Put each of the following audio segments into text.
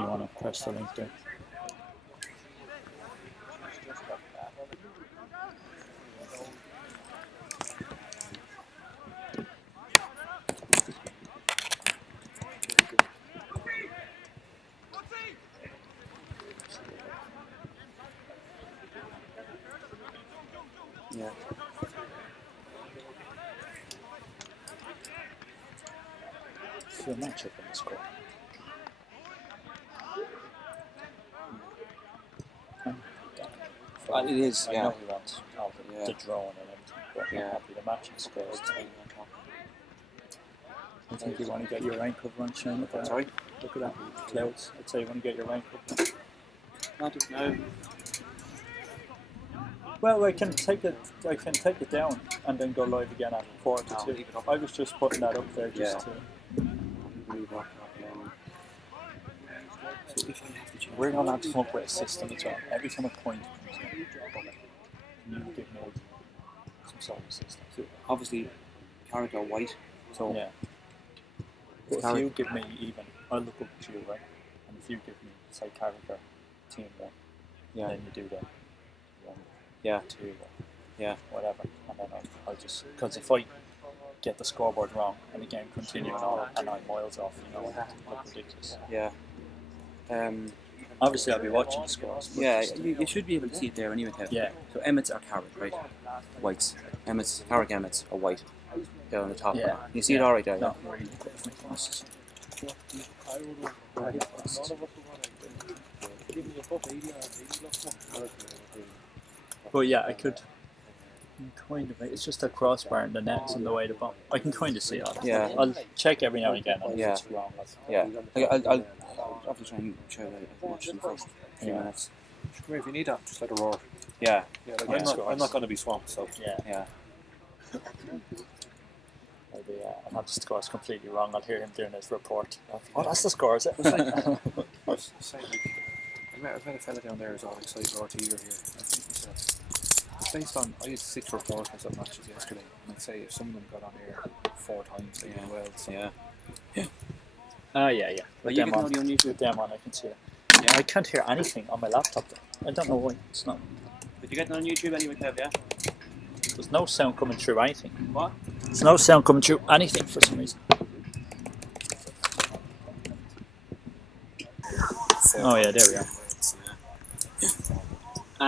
you want to press the link there? Yeah. It's a matchup in the score. It is, I yeah. know we went out the drone and everything, but I'm happy the matching scores. I think you want to get your rain cover on, Shane. Sorry? Look at that, clouds. I'd say you want to get your rain cover on. I don't know. Well, I can take it down and then go live again at 4:02. I was just putting that up there just to. So if I have to change, We're going to have to come up with a system as well. Every time a point comes in, can you give me some sort of system? So obviously, Carrick are white. So yeah. But if you give me even, I'll look up to you, right? And if you give me, say, Carrick or team 1, then you do the 1, 2, whatever, and then I'll just, because if I get the scoreboard wrong and the game continue and I'm miles off, you know, it look ridiculous. Yeah. Obviously, I'll be watching the scores. Yeah, you should be able to see it there anyway, Kev. Yeah. So Emmets are Carrick, right? Whites. Emmets, Carrick Emmets are white. They're on the top. Yeah. You see it alright there? Not really. But yeah, I could kind of. It's just a crossbar and the net's in the way the ball. I can kind of see it. Yeah. I'll check every now and again. And if it's wrong. I'll obviously try and show you as much in the first few minutes. If you need that, just let it roar. Yeah. I'm not going to be swamped, so. Yeah. I'll have the scores completely wrong. I'll hear him doing his report. Oh, that's the score, is it? I've met a fella down there who's all excited RT here. Based on, I had 6 reports of matches yesterday, and I'd say if some of them got on here 4 times, they did well. So. Yeah. Yeah. But you can on YouTube. With them on, I can see it. Yeah. I can't hear anything on my laptop though. I don't know why. It's not. But you get it on YouTube anyway, Kev, yeah? There's no sound coming through anything. What? There's no sound coming through anything for some reason. Oh yeah, there we are.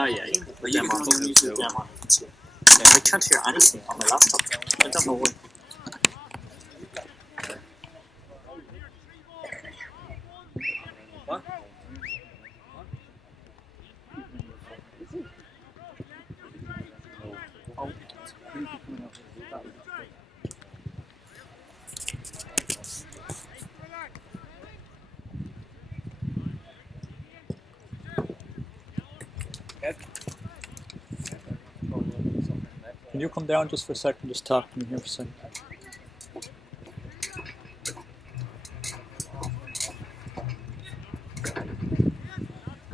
Yeah. But you can on YouTube. I can't hear anything on my laptop. I don't know why. What? Can you come down just for a second, just talk to me here for a second?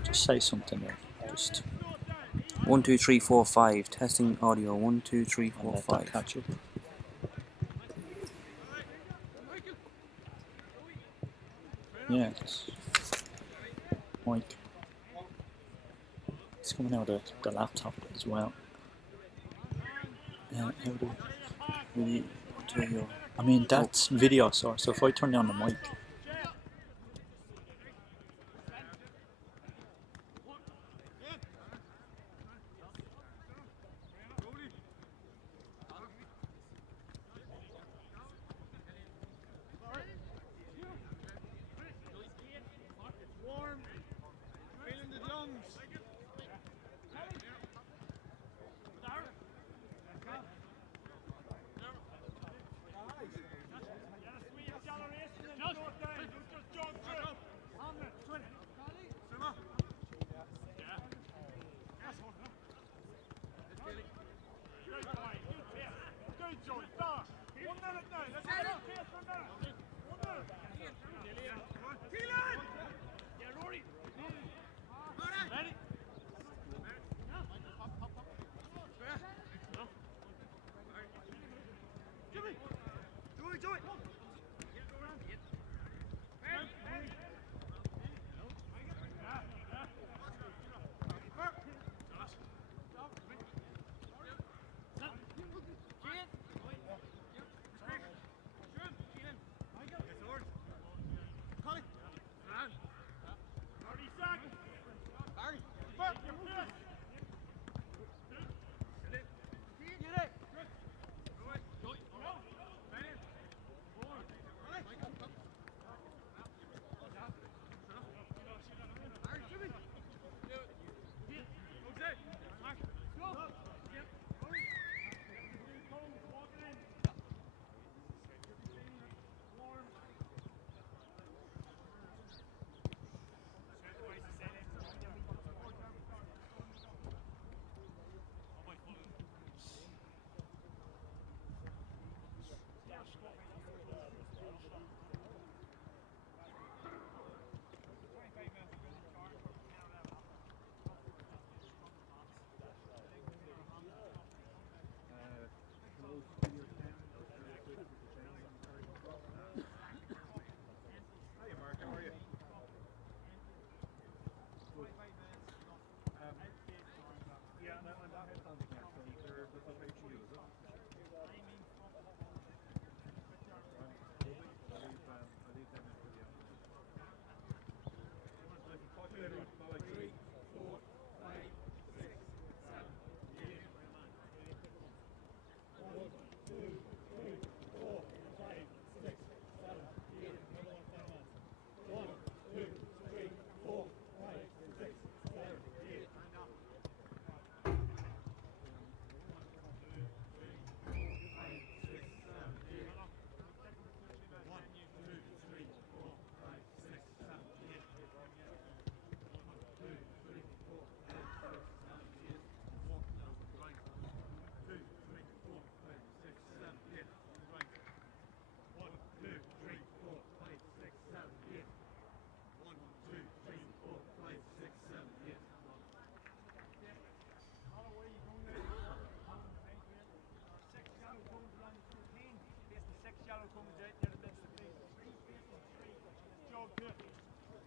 Just say something there. Just 1, 2, 3, 4, 5. Testing audio. 1, 2, 3, 4, 5. Catch up. Yeah, it's mic. It's coming out of the laptop as well. How do we turn your? I mean, that's video source. So if I turn down the mic.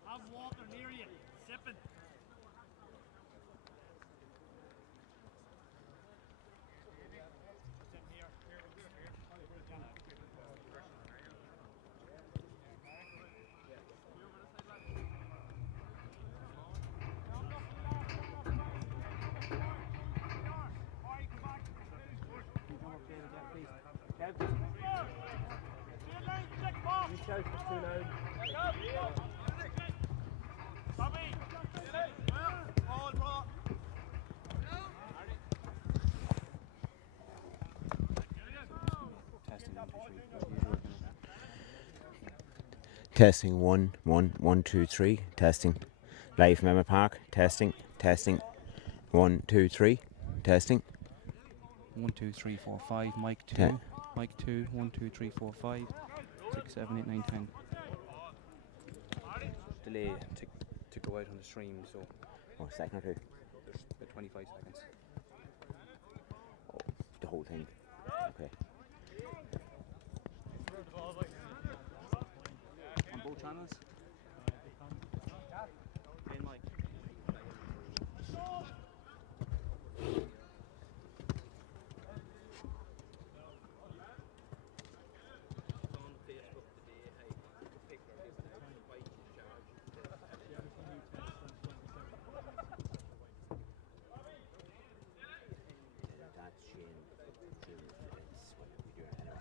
Have water near you, sipping. Testing 1 1 1 2 3. Testing. Live from Emmett Park. Testing. Testing. 1 2 3. Testing. 1 2 3 4 5. Mic 2. Ten. Mic 2. 1 2 3 4 5 6 7 8 9 10. Delay to go out on the stream, so Oh, a second or two. there's about 25 seconds. Oh, the whole thing. Okay. On both channels. Main mic. That's Shane. It's what we're doing anyway.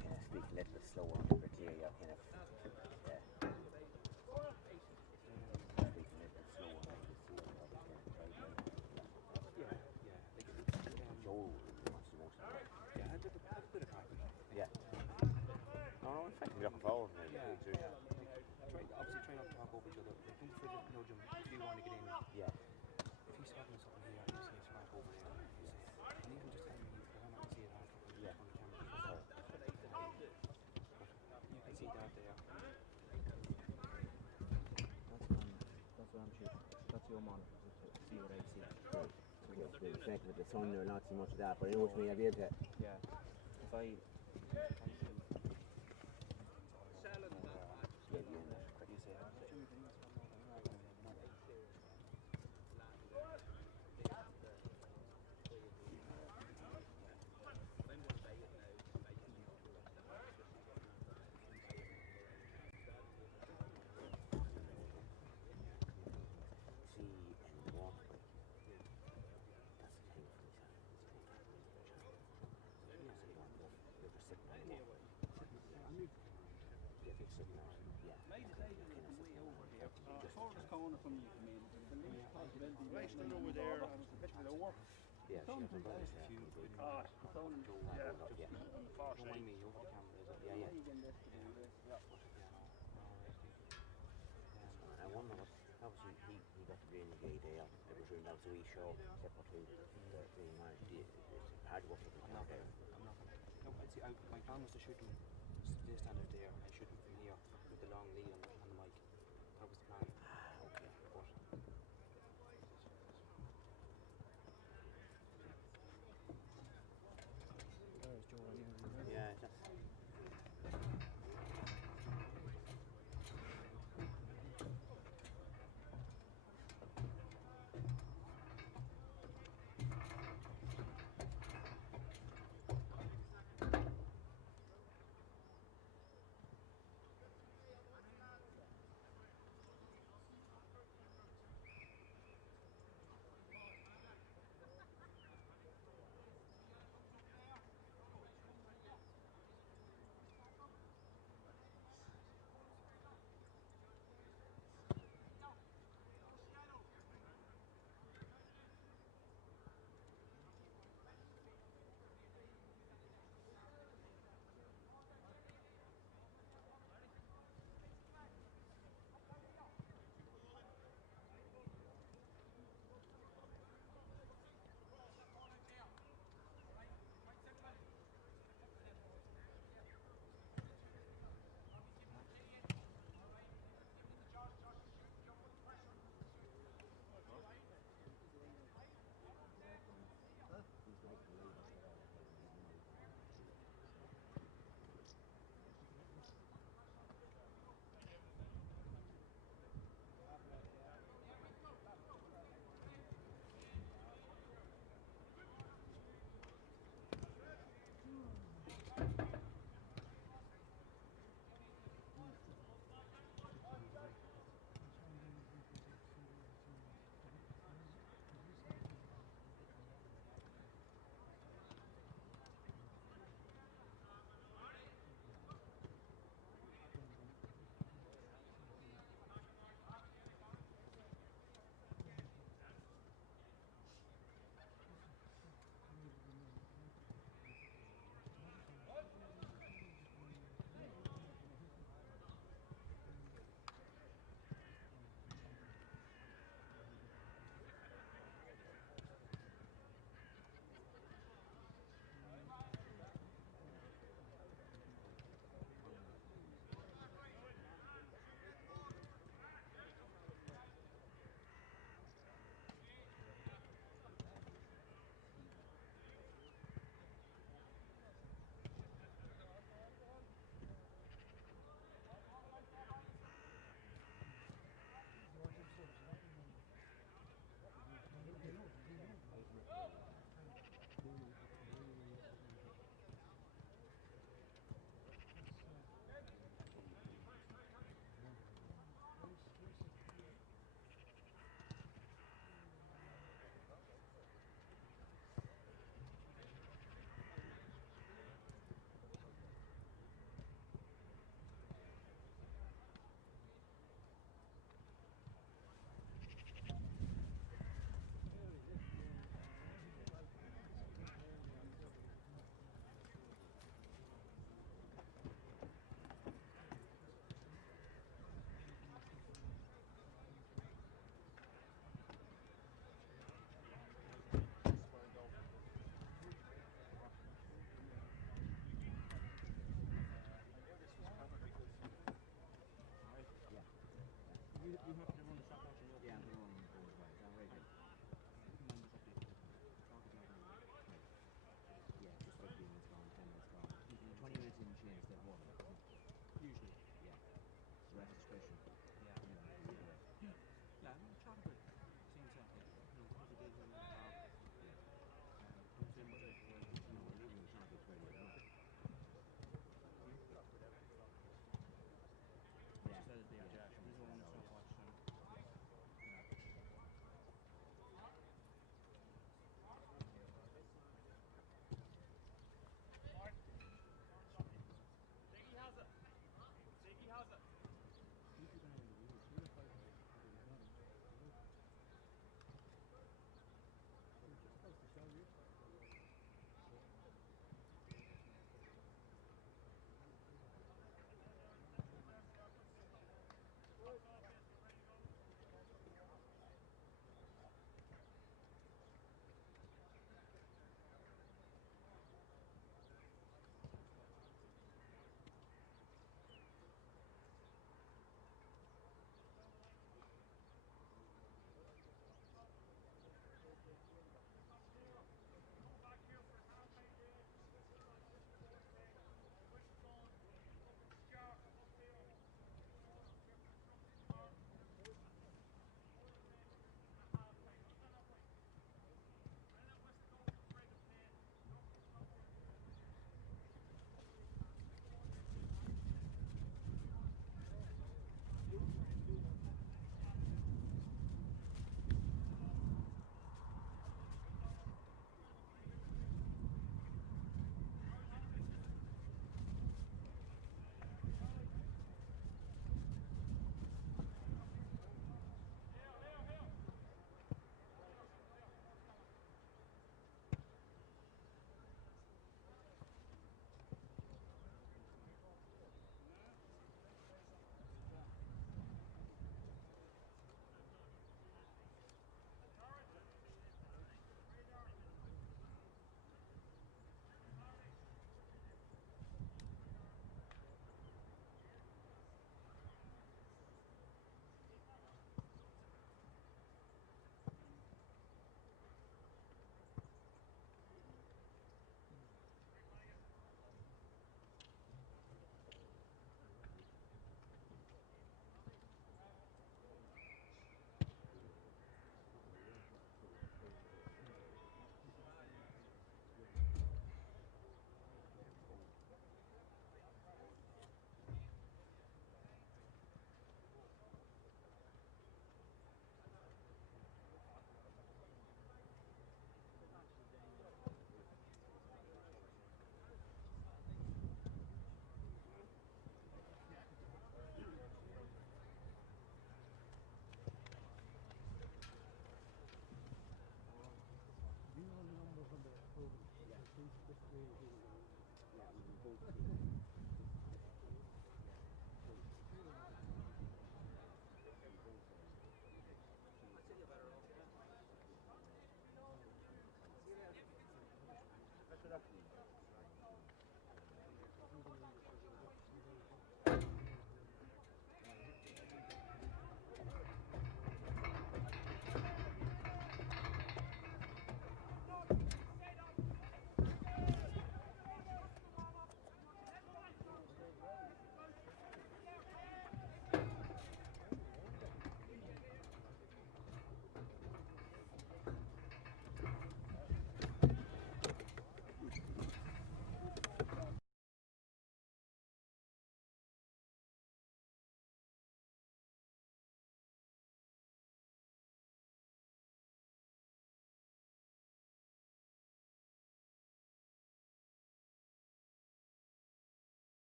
Kind of speak a little bit slower and more clear. You're kind of. Speak a little bit slower and maybe see what you're Yeah. Joel wants to most of it. Yeah, I did a bit of practice. Yeah. No, in fact, I'm looking forward to it. Yeah. Obviously try not to talk over each other. Don't forget to nudge him if you want to get in. Yeah. If he's talking something here, you say talk over there. And even just tell me they're not see it on the camera. You can see that there. That's what I'm shooting. That's your monitor. See what I see. Right. The effect with the sun, or not so much of that, but I know what you mean. I'll be able to. Yeah. If I see. Yeah, yeah, that's correct. You say, See and walk. That's the thing for myself. You're just sitting on the wall. Yeah, if you're sitting on it, yeah. Corner from you, man. Right over there, and it's a bit lower. Yeah, she has umbrellas there. Ah, it's on and Yeah. on the far don't side. mind me over the camera, is it? Yeah, yeah. Yeah. I wonder what, obviously he got the green gate there. It was really, that was a wee show, except for two. It's hard to work with the camera there. I'm not gonna. No, I'd see. My plan was to shoot him. They stand out there and shoot him from here with the long lead on the mic. That was the plan. Okay. But there's Joe anyway. Yeah, that's.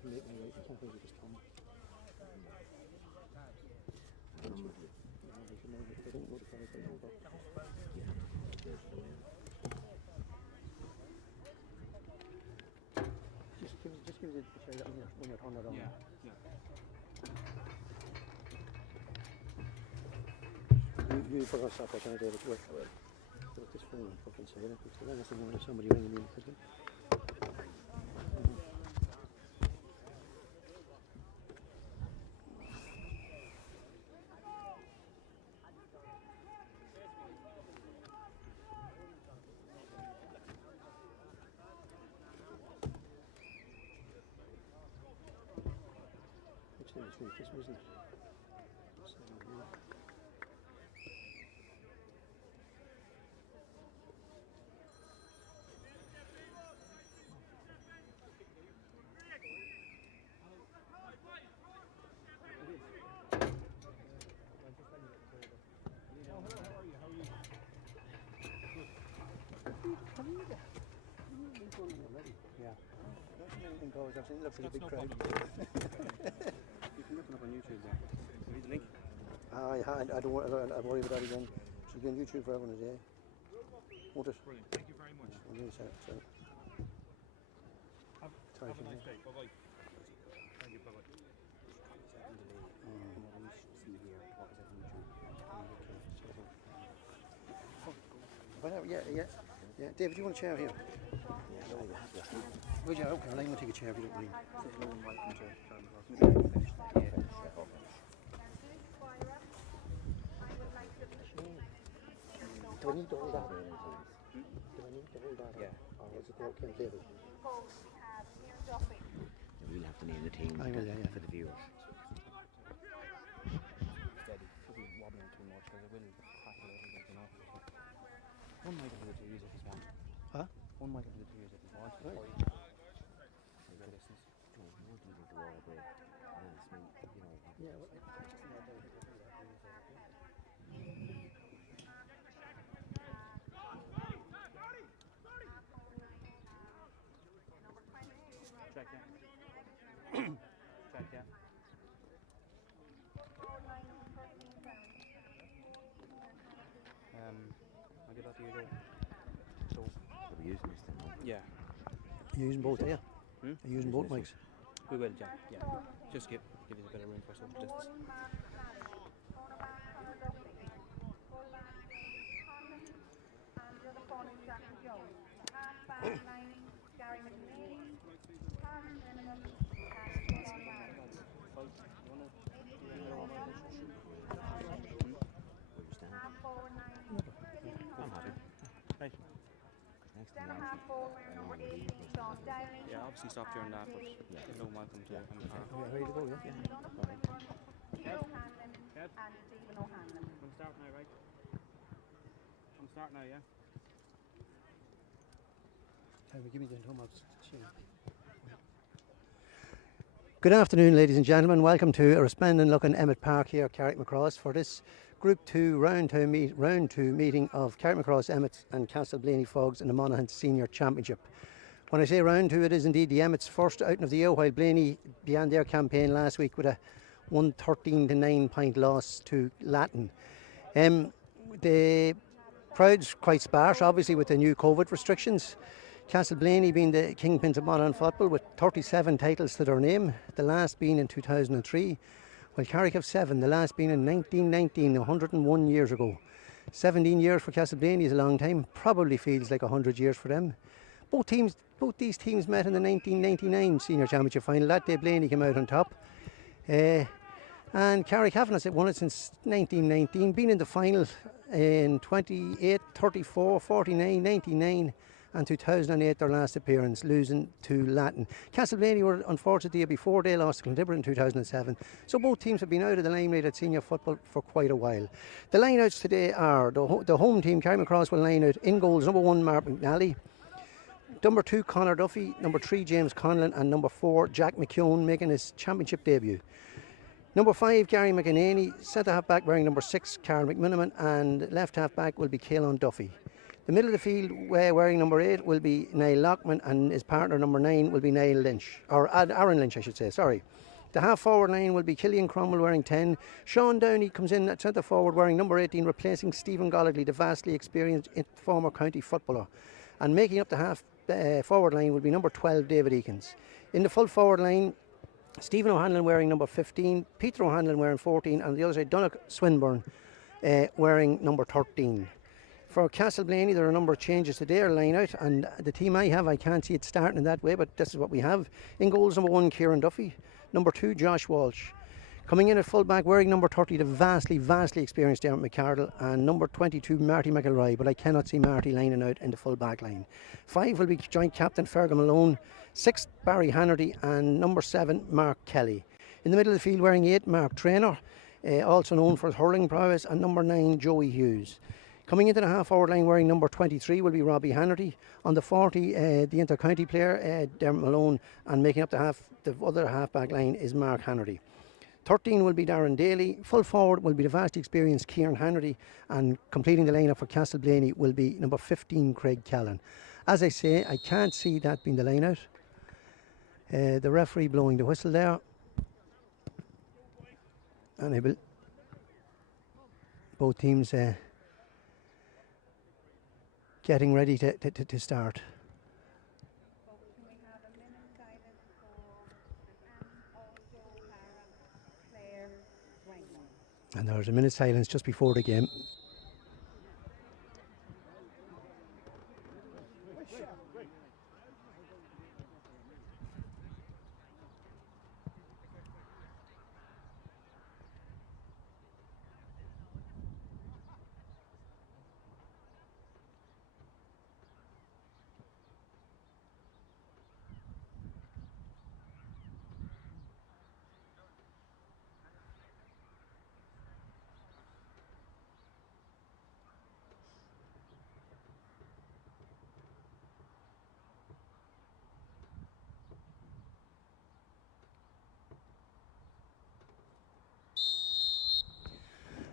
Just give it a shake when you're turning it on. Yeah. You forgot to stop that kind of David work. Put this phone on fucking silent because the last thing I want is somebody ringing me. This wasn't it? Yeah. Anything goes. I've seen it looks like a big crowd. You can look it up on YouTube there. Read the link. I don't worry about that again. She'll be on YouTube forever and a day. Won't it? Brilliant. Thank you very much. Have a nice day. Bye-bye. Thank you. Bye-bye. Yeah. David, do you want a chair here? Would you? Okay, I'm going to take a chair if you don't mind. Do I need to hold that? Yeah. Or is it the okay table? We'll have to name the team I will, yeah. for the viewers. Steady. Should be wobbling too much because it will crack a little bit, you know. One might have to use it as well. Huh? One might have to use it if you want. Right. Yeah, well, Check, yeah. Check, yeah. I'll get that to you, Joe. So, Are we using this then? yeah. You're using both, are you? Hmm? Are you using both mics? We will, yeah. Just give us a bit of room for social distance. I'm happy. Right. Next time Yeah, obviously stop during that, but you're no welcome to Emmets Park. Are you ready to go, yeah? Kev? We'll start now, right? I'm starting now, yeah? Give me the tomahawks. Good afternoon, ladies and gentlemen. Welcome to a resplendent looking Emmets Park here at Carrickmacross for this Group 2 round 2 meeting of Carrickmacross, Emmets and Castleblayney Faughs in the Monaghan Senior Championship. When I say round 2, it is indeed the Emmets' first outing of the year, while Blayney began their campaign last week with a 113-9 point loss to Latin. The crowd's quite sparse, obviously, with the new COVID restrictions. Castleblayney being the kingpins of modern football with 37 titles to their name, the last being in 2003, while Carrick have 7, the last being in 1919, 101 years ago. 17 years for Castleblayney is a long time, probably feels like 100 years for them. Both these teams met in the 1999 Senior Championship final. That day Blayney came out on top. And Carrick haven't won it since 1919, been in the final in 28, 34, 49, 99 and 2008 their last appearance, losing to Latin. Castleblayney were unfortunate the year before, they lost to Clondibre in 2007. So both teams have been out of the limelight at senior football for quite a while. The lineouts today are, the home team, Carrickmacross, will line out in goals, number 1 Mark McNally, number 2 Conor Duffy, number 3 James Conlon and number 4 Jack McKeown making his championship debut. Number 5 Gary McEnany, centre half back wearing number 6 Carl McMiniman, and left half back will be Caelan Duffy. The middle of the field, wearing number 8, will be Niall Lockman, and his partner number 9 will be Niall Lynch, or Aaron Lynch, I should say, sorry. The half forward line will be Killian Cromwell wearing 10. Sean Downey comes in at centre forward wearing number 18, replacing Stephen Goligly, the vastly experienced former county footballer. And making up the half forward line will be number 12, David Eakins. In the full forward line, Stephen O'Hanlon wearing number 15, Peter O'Hanlon wearing 14, and on the other side, Donald Swinburne wearing number 13. For Castleblayney, there are a number of changes to their line out, and the team I have, I can't see it starting in that way, but this is what we have. In goals, number 1, Kieran Duffy, number 2, Josh Walsh. Coming in at full back, wearing number 30, the vastly experienced Dermot McCardle, and number 22, Marty McElroy, but I cannot see Marty lining out in the full back line. 5 will be joint captain Fergal Malone, 6, Barry Hannerty, and number 7, Mark Kelly. In the middle of the field, wearing 8, Mark Traynor, also known for his hurling prowess, and number 9, Joey Hughes. Coming into the half-forward line wearing number 23 will be Robbie Hannerty. On the 40, the inter-county player, Dermot Malone, and making up the other half-back line is Mark Hannerty. 13 will be Darren Daly. Full forward will be the vastly experienced Kieran Hannerty, and completing the lineup for Castleblayney will be number 15, Craig Callan. As I say, I can't see that being the line out. The referee blowing the whistle there. And I will, both teams getting ready to start. And there's a minute's silence just before the game.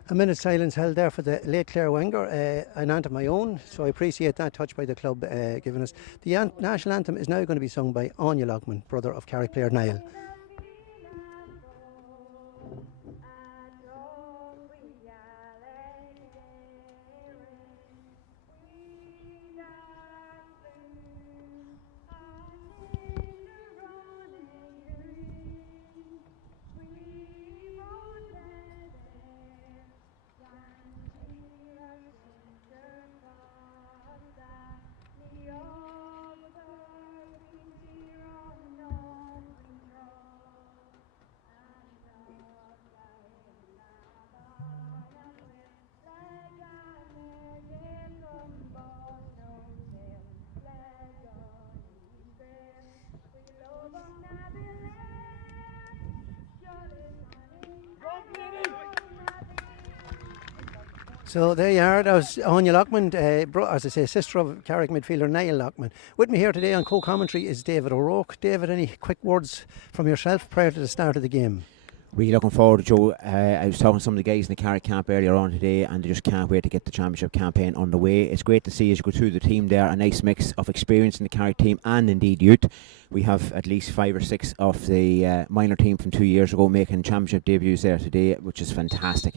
A minute's silence held there for the late Claire Wenger, an aunt of my own, so I appreciate that touch by the club giving us. The national anthem is now going to be sung by Anya Lockman, brother of Carrick player Niall. So there you are, that was Anya Lockman, as I say, sister of Carrick midfielder Niall Lockman. With me here today on co-commentary is David O'Rourke. David, any quick words from yourself prior to the start of the game? Really looking forward to Joe. I was talking to some of the guys in the Carrick camp earlier on today, and they just can't wait to get the championship campaign underway. It's great to see as you go through the team there, a nice mix of experience in the Carrick team and indeed youth. We have at least 5 or 6 of the minor team from 2 years ago making championship debuts there today, which is fantastic.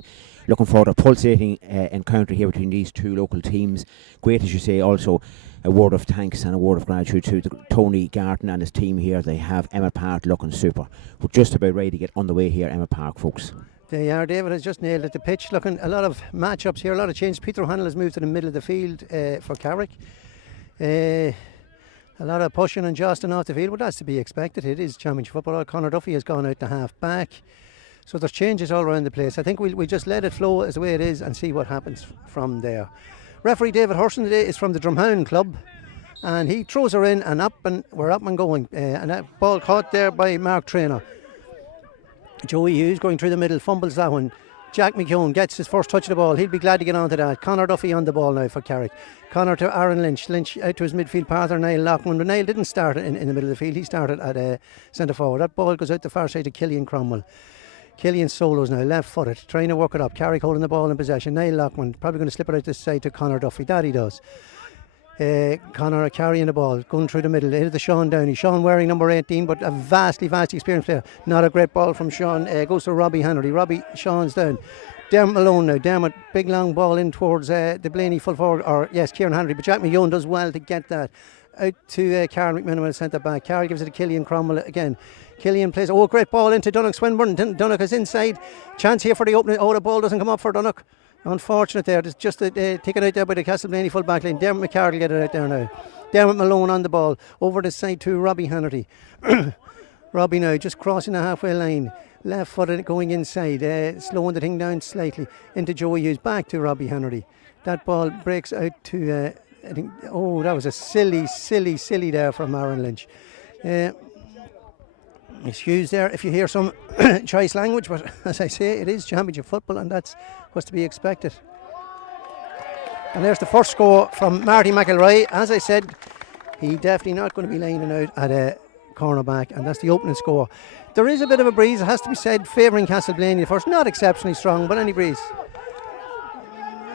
Looking forward to a pulsating encounter here between these two local teams. Great, as you say, also a word of thanks and a word of gratitude to Tony Garton and his team here. They have Emmett Park looking super. We're just about ready to get on the way here at Emmett Park, folks. There you are, David has just nailed it. The pitch, looking a lot of matchups here, a lot of change. Peter O'Hanlon has moved to the middle of the field for Carrick. A lot of pushing and jostling off the field, but that's to be expected. It is championship football. Conor Duffy has gone out to half back. So there's changes all around the place. I think we'll just let it flow as the way it is and see what happens from there. Referee David Hurson today is from the Drumhound Club, and he throws her in and we're up and going. And that ball caught there by Mark Traynor. Joey Hughes going through the middle, fumbles that one. Jack McKeown gets his first touch of the ball. He'll be glad to get onto that. Conor Duffy on the ball now for Carrick. Conor to Aaron Lynch. Lynch out to his midfield partner Niall Lockman. But Niall didn't start in the middle of the field. He started at centre forward. That ball goes out the far side to Killian Cromwell. Killian solos now, left footed, trying to work it up. Carrick holding the ball in possession. Niall Lockman probably going to slip it out this side to Conor Duffy. That he does. Connor carrying the ball, going through the middle, into Sean Downey. Sean wearing number 18, but a vastly experienced player. Not a great ball from Sean. Goes to Robbie Henry. Sean's down. Dermot Malone now. Dermot, big long ball in towards the Blaney full forward, or yes, Kieran Henry. But Jack McYown does well to get that out to Carl McMiniman, centre back. Carl gives it to Killian Cromwell again. Killian plays, great ball into Donnock Swinburne. Donnock is inside. Chance here for the opening. The ball doesn't come up for Donnock. Unfortunate there. It's just taken out there by the Castleblayney full back line. Dermot McCarroll get it out there now. Dermot Malone on the ball. Over the side to Robbie Hannerty. Robbie now just crossing the halfway line. Left footed going inside. Slowing the thing down slightly into Joey Hughes. Back to Robbie Hannerty. That ball breaks out to... I think, that was a silly there from Aaron Lynch. Excuse there if you hear some choice language, but as I say, it is championship football and that's what's to be expected. And there's the first score from Marty McElroy. As I said, he definitely not going to be laying it out at a cornerback, and that's the opening score. There is a bit of a breeze, it has to be said, favouring Castleblayney first. Not exceptionally strong, but any breeze.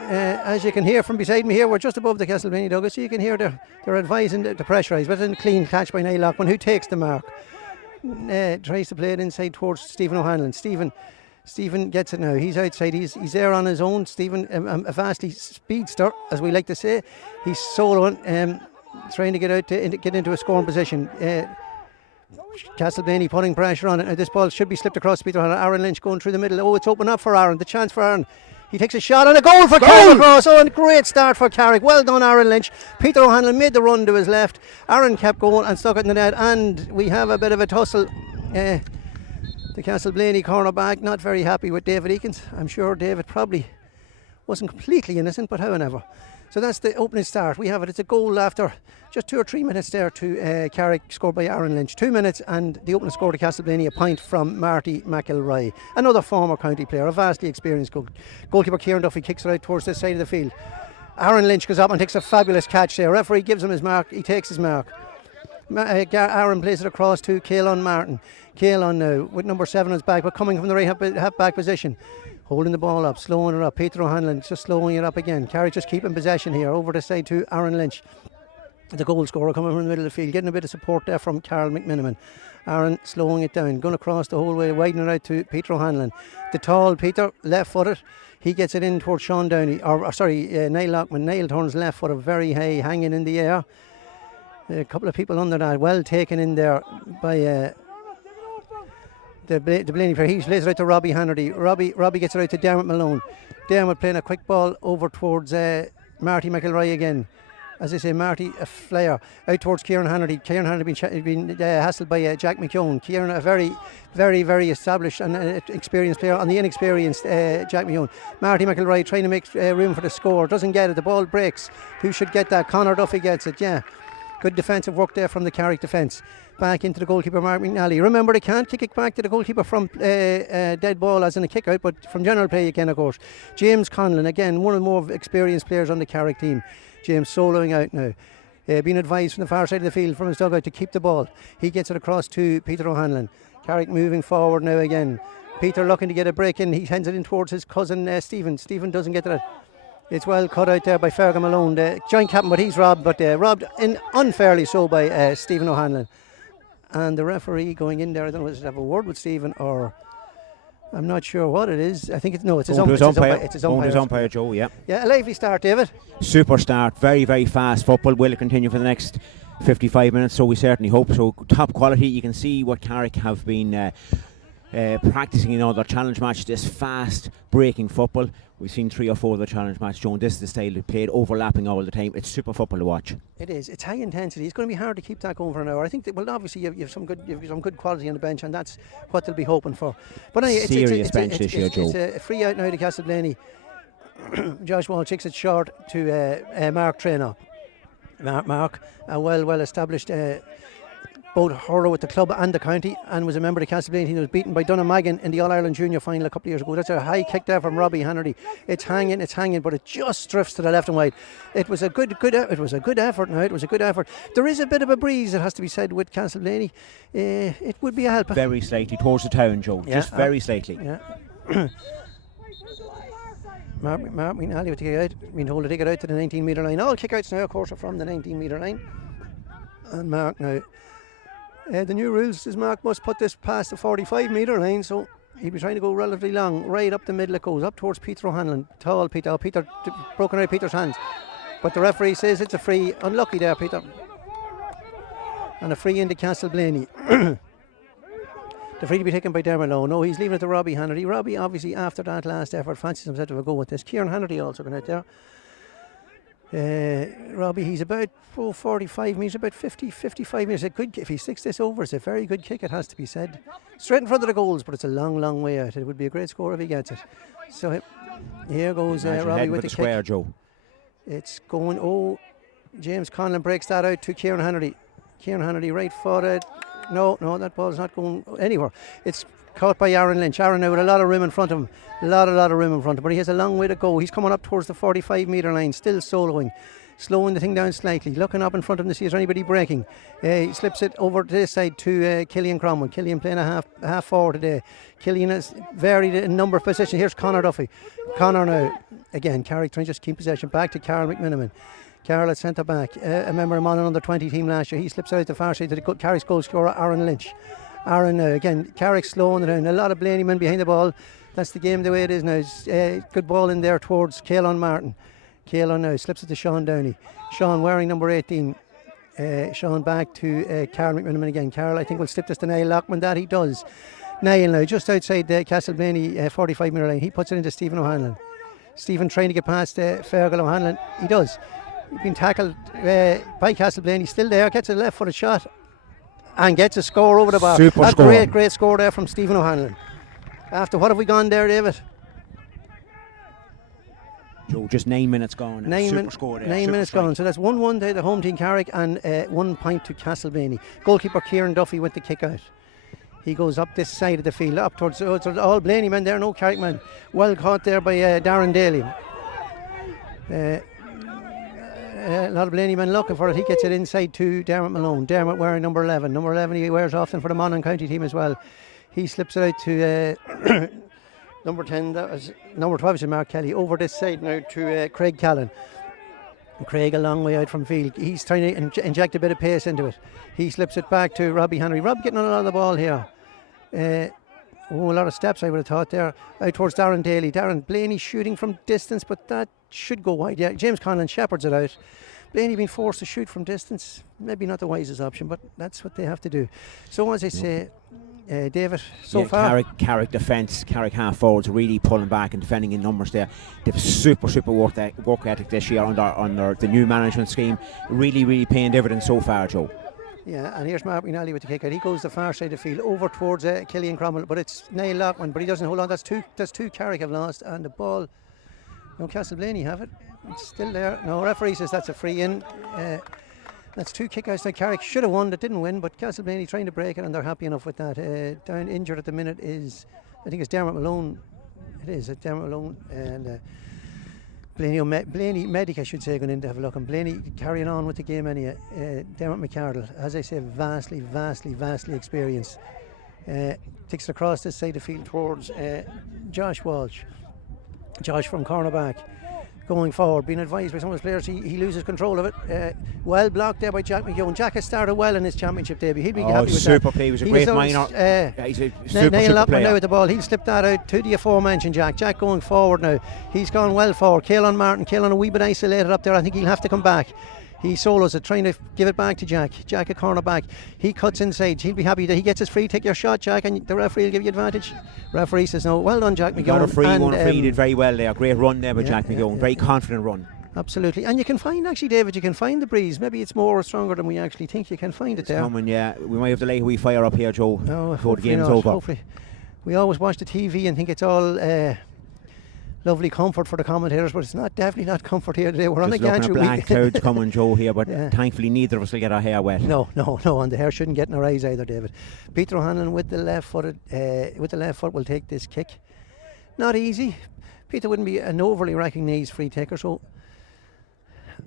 As you can hear from beside me here, we're just above the Castleblayney dugout, so you can hear they're advising to pressurise, but it's a clean catch by Niall Lockman, who takes the mark. Tries to play it inside towards Stephen O'Hanlon. Stephen gets it now. He's outside. He's there on his own. Stephen, a vastly speedster, as we like to say. He's soloing, trying to get out to get into a scoring position. Castleblayney putting pressure on it. Now this ball should be slipped across Peter O'Hanlon. Aaron Lynch going through the middle. It's open up for Aaron. The chance for Aaron. He takes a shot and a goal for Carrickmacross. And a great start for Carrick. Well done, Aaron Lynch. Peter O'Hanlon made the run to his left. Aaron kept going and stuck it in the net. And we have a bit of a tussle. The Castleblayney cornerback not very happy with David Eakins. I'm sure David probably wasn't completely innocent, but however. So that's the opening start. We have it. It's a goal after just 2 or 3 minutes there to Carrick, scored by Aaron Lynch. 2 minutes, and the opening score to Castleblayney, a point from Marty McElroy. Another former county player, a vastly experienced goalkeeper. Kieran Duffy kicks it out towards this side of the field. Aaron Lynch goes up and takes a fabulous catch there. Referee gives him his mark. He takes his mark. Aaron plays it across to Caelan Martin. Caelan now with number 7 on his back, but coming from the right half back position. Holding the ball up, slowing it up. Peter O'Hanlon just slowing it up again. Carrick just keeping possession here. Over the side to Aaron Lynch. The goal scorer coming from the middle of the field. Getting a bit of support there from Carl McMiniman. Aaron slowing it down. Going across the whole way. Widening it out to Peter O'Hanlon. The tall Peter, left footed. He gets it in towards Sean Downey. Niall Lockman. Niall turns left footed very high, hanging in the air. A couple of people under that. Well taken in there by... the Blaney player. He plays it out to Robbie Hannerty. Robbie gets it out to Dermot Malone. Dermot playing a quick ball over towards Marty McElroy again. As I say, Marty a flyer out towards Kieran Hannerty. Kieran Hannerty been hassled by Jack McKeown. Kieran, a very established and experienced player on the inexperienced Jack McKeown. Marty McElroy trying to make room for the score. Doesn't get it. The ball breaks. Who should get that? Conor Duffy gets it. Yeah. Good defensive work there from the Carrick defence. Back into the goalkeeper, Mark McNally. Remember, they can't kick it back to the goalkeeper from dead ball as in a kick out, but from general play you can, of course. James Conlon, again, one of the more experienced players on the Carrick team. James soloing out now. Being advised from the far side of the field from his dugout to keep the ball. He gets it across to Peter O'Hanlon. Carrick moving forward now again. Peter looking to get a break in. He sends it in towards his cousin Stephen. Stephen doesn't get it. It's well cut out there by Fergal Malone, the joint captain, but he's robbed unfairly so by Stephen O'Hanlon. And the referee going in there, I don't know, does it have a word with Stephen or I'm not sure what it is. I think it's his umpire. It's his umpire, Joe, yeah. Yeah, a lively start, David. Super start, very, very fast football. Will it continue for the next 55 minutes? So we certainly hope so. Top quality. You can see what Carrick have been practicing in all their challenge matches, this fast breaking football. We've seen 3 or 4 of the challenge matches, Joan. This is the style they played, overlapping all the time. It's super football to watch. It is. It's high intensity. It's going to be hard to keep that going for an hour. I think that, well, obviously you have some good quality on the bench, and that's what they'll be hoping for. But anyway, serious bench this year, Joe. It's a free out now to Castleblayney. Josh Wall kicks it short to Mark Traynor. Mark, a well established both hurler with the club and the county, and was a member of the Castleblayney team. He was beaten by Donegal in the All-Ireland Junior final a couple of years ago. That's a high kick there from Robbie Hannerty. It's hanging, but it just drifts to the left and wide. It was a good effort now. It was a good effort. There is a bit of a breeze, it has to be said, with Castleblayney. It would be a help. Very slightly towards the town, Joe. Yeah, just very slightly. Yeah. Mark McNally with the kick out. Being told to take it out to the 19-metre line. All kick-outs now, of course, are from the 19-metre line. And Mark now. The new rules is Mark must put this past the 45-metre line, so he'll be trying to go relatively long. Right up the middle it goes, up towards Peter O'Hanlon. Tall Peter. Oh, Peter broken out of Peter's hands. But the referee says it's a free. Unlucky there, Peter. And a free into Castleblayney. The free to be taken by Dermot Lowe. No, he's leaving it to Robbie Hannerty. Robbie, obviously, after that last effort, fancies himself to have a go with this. Kieran Hannerty also going out there. Robbie, he's about 45 metres, about 55 metres. If he sticks this over, it's a very good kick, it has to be said. Straight in front of the goals, but it's a long, long way out. It would be a great score if he gets it. So here goes Robbie with the square, kick. Joe. It's going, James Conlon breaks that out to Kieran Hannerty. Kieran Hannerty right footed. No, that ball's not going anywhere. It's caught by Aaron Lynch. Aaron now with a lot of room in front of him. A lot of room in front of him. But he has a long way to go. He's coming up towards the 45-metre line, still soloing. Slowing the thing down slightly. Looking up in front of him to see if there's anybody breaking. He slips it over to this side to Killian Cromwell. Killian playing a half forward today. Killian has varied in number of positions. Here's Conor Duffy. Conor now, again, Carrick trying to just keep possession. Back to Carl McMiniman. Carl at centre back. A member of an under 20 team last year. He slips out the far side to the Carrick's goal scorer, Aaron Lynch. Aaron now, again, Carrick slowing it down. A lot of Blaney men behind the ball. That's the game the way it is now. Good ball in there towards Caelan Martin. Caelan now slips it to Sean Downey. Sean wearing number 18. Sean back to Carl McMiniman again. Carl, I think, will slip this to Niall Lockman. That he does. Niall now just outside the Castleblayney 45-metre line. He puts it into Stephen O'Hanlon. Stephen trying to get past Fergal O'Hanlon. He does. He's been tackled by Castleblayney. Still there. Gets a left-footed shot and gets a score over the bar. Super score. Great score there from Stephen O'Hanlon. After what have we gone there, David? Joe, just 9 minutes gone. 9 minutes gone. So that's 1-1 to the home team Carrick and 1 point to Castleblayney. Goalkeeper Kieran Duffy with the kick out. He goes up this side of the field, up towards all Blaney men there, no Carrick men. Well caught there by Darren Daly. A lot of Blaney men looking for it. He gets it inside to Dermot Malone. Dermot wearing number 11. Number 11 he wears often for the Monaghan County team as well. He slips it out to number 10, that was number 12 is Mark Kelly. Over this side now to Craig Callan. And Craig a long way out from field. He's trying to inject a bit of pace into it. He slips it back to Robbie Henry. Rob getting on a lot of the ball here. A lot of steps I would have thought there. Out towards Darren Daly. Darren Blaney shooting from distance, but that should go wide. Yeah, James Conlon shepherds it out. Blaney being forced to shoot from distance. Maybe not the wisest option, but that's what they have to do. So as I say, David, so far Carrick defence, Carrick half forwards really pulling back and defending in numbers there. They've super work ethic this year under the new management scheme. Really paying dividends so far, Joe. Yeah, and here's Mark McNally with the kick out. He goes the far side of the field over towards Killian Cromwell, but it's Niall Lockman, but he doesn't hold on. That's two Carrick have lost, and the ball, no, Castleblayney have it. It's still there. No, referee says that's a free in. That's two kickouts. Now Carrick should have won, that didn't win, but Castleblayney trying to break it, and they're happy enough with that. Down injured at the minute is, I think it's Dermot Malone. It is Dermot Malone, and Blaney Medic, I should say, going in to have a look, and Blaney carrying on with the game anyway. Dermot McArdle, as I say, vastly experienced. Takes it across this side of the field towards Josh Walsh. Josh from cornerback. Going forward, being advised by some of his players, he loses control of it. Well blocked there by Jack McGowan. Jack has started well in his championship debut. He'll be happy with super that. Play. He was a great minor. He's a super Lockman player. now with the ball. He'll slip that out to the aforementioned Jack. Jack going forward now. He's gone well forward. Caelan Martin, Caelan a wee bit isolated up there. I think he'll have to come back. He solos it, trying to give it back to Jack. Jack a corner back. He cuts inside. He'll be happy that he gets his free. Take your shot, Jack, and the referee will give you advantage. Referee says no. Well done, Jack McGowan. Got a free, won a free. He did very well there. Great run there by Jack McGowan. Very confident run. Absolutely. And you can find, actually, David, you can find the breeze. Maybe it's more or stronger than we actually think. You can find it there. Coming, yeah. We might have to lay a wee fire up here, Joe, before the game's over. Hopefully. We always watch the TV and think it's all lovely comfort for the commentators, but it's definitely not comfort here today. We're on the gantry. Black clouds coming, Joe, here, but thankfully neither of us will get our hair wet. No, and the hair shouldn't get in our eyes either, David. Peter O'Hanlon with the left foot will take this kick. Not easy. Peter wouldn't be an overly recognised free taker, so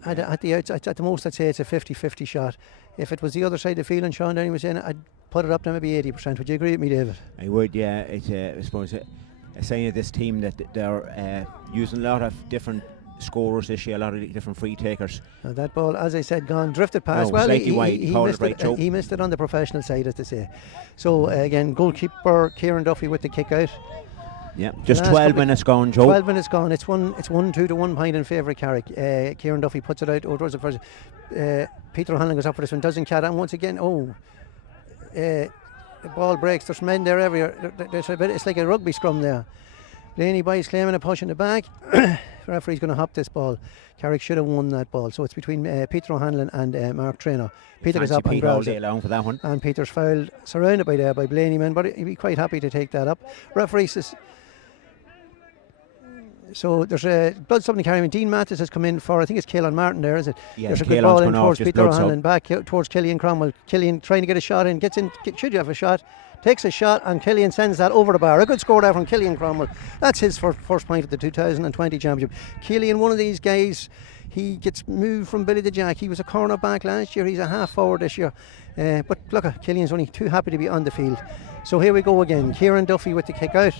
at the most I'd say it's a 50-50 shot. If it was the other side of the field and Sean Downey was in, I'd put it up to maybe 80%. Would you agree with me, David? I would, yeah. It's I suppose saying of this team that they're using a lot of different scorers this year, a lot of different free takers. That ball, as I said, gone drifted past. No, Well, slightly wide. he missed it on the professional side, as they say. So again, goalkeeper Kieran Duffy with the kick out. Yeah, just 12 minutes gone, Joe. 12 minutes gone. It's 1-2 to 1 point in favour of Carrick. Kieran Duffy puts it out. Towards the first. Peter O'Hanlon goes up for this one. Doesn't cat. And once again, the ball breaks. There's men there everywhere. It's like a rugby scrum there. Blaney Boy's claiming a push in the back. The referee's going to hop this ball. Carrick should have won that ball. So it's between Peter O'Hanlon and Mark Traynor. Peter goes up and grabs it. Long for that one. And Peter's fouled, surrounded by Blaney men, but he'd be quite happy to take that up. Referee says. So there's a blood something carrying. Dean Mattis has come in for, I think it's Caelan Martin there, is it? Yeah, there's a Caelan's good ball in gone towards off, Peter O'Hanlon, back towards Killian Cromwell. Killian trying to get a shot in, gets in, should you have a shot? Takes a shot and Killian sends that over the bar. A good score there from Killian Cromwell. That's his first point at the 2020 championship. Killian, one of these guys, he gets moved from Billy the Jack. He was a corner back last year, he's a half forward this year. But look, Killian's only too happy to be on the field. So here we go again. Kieran Duffy with the kick out.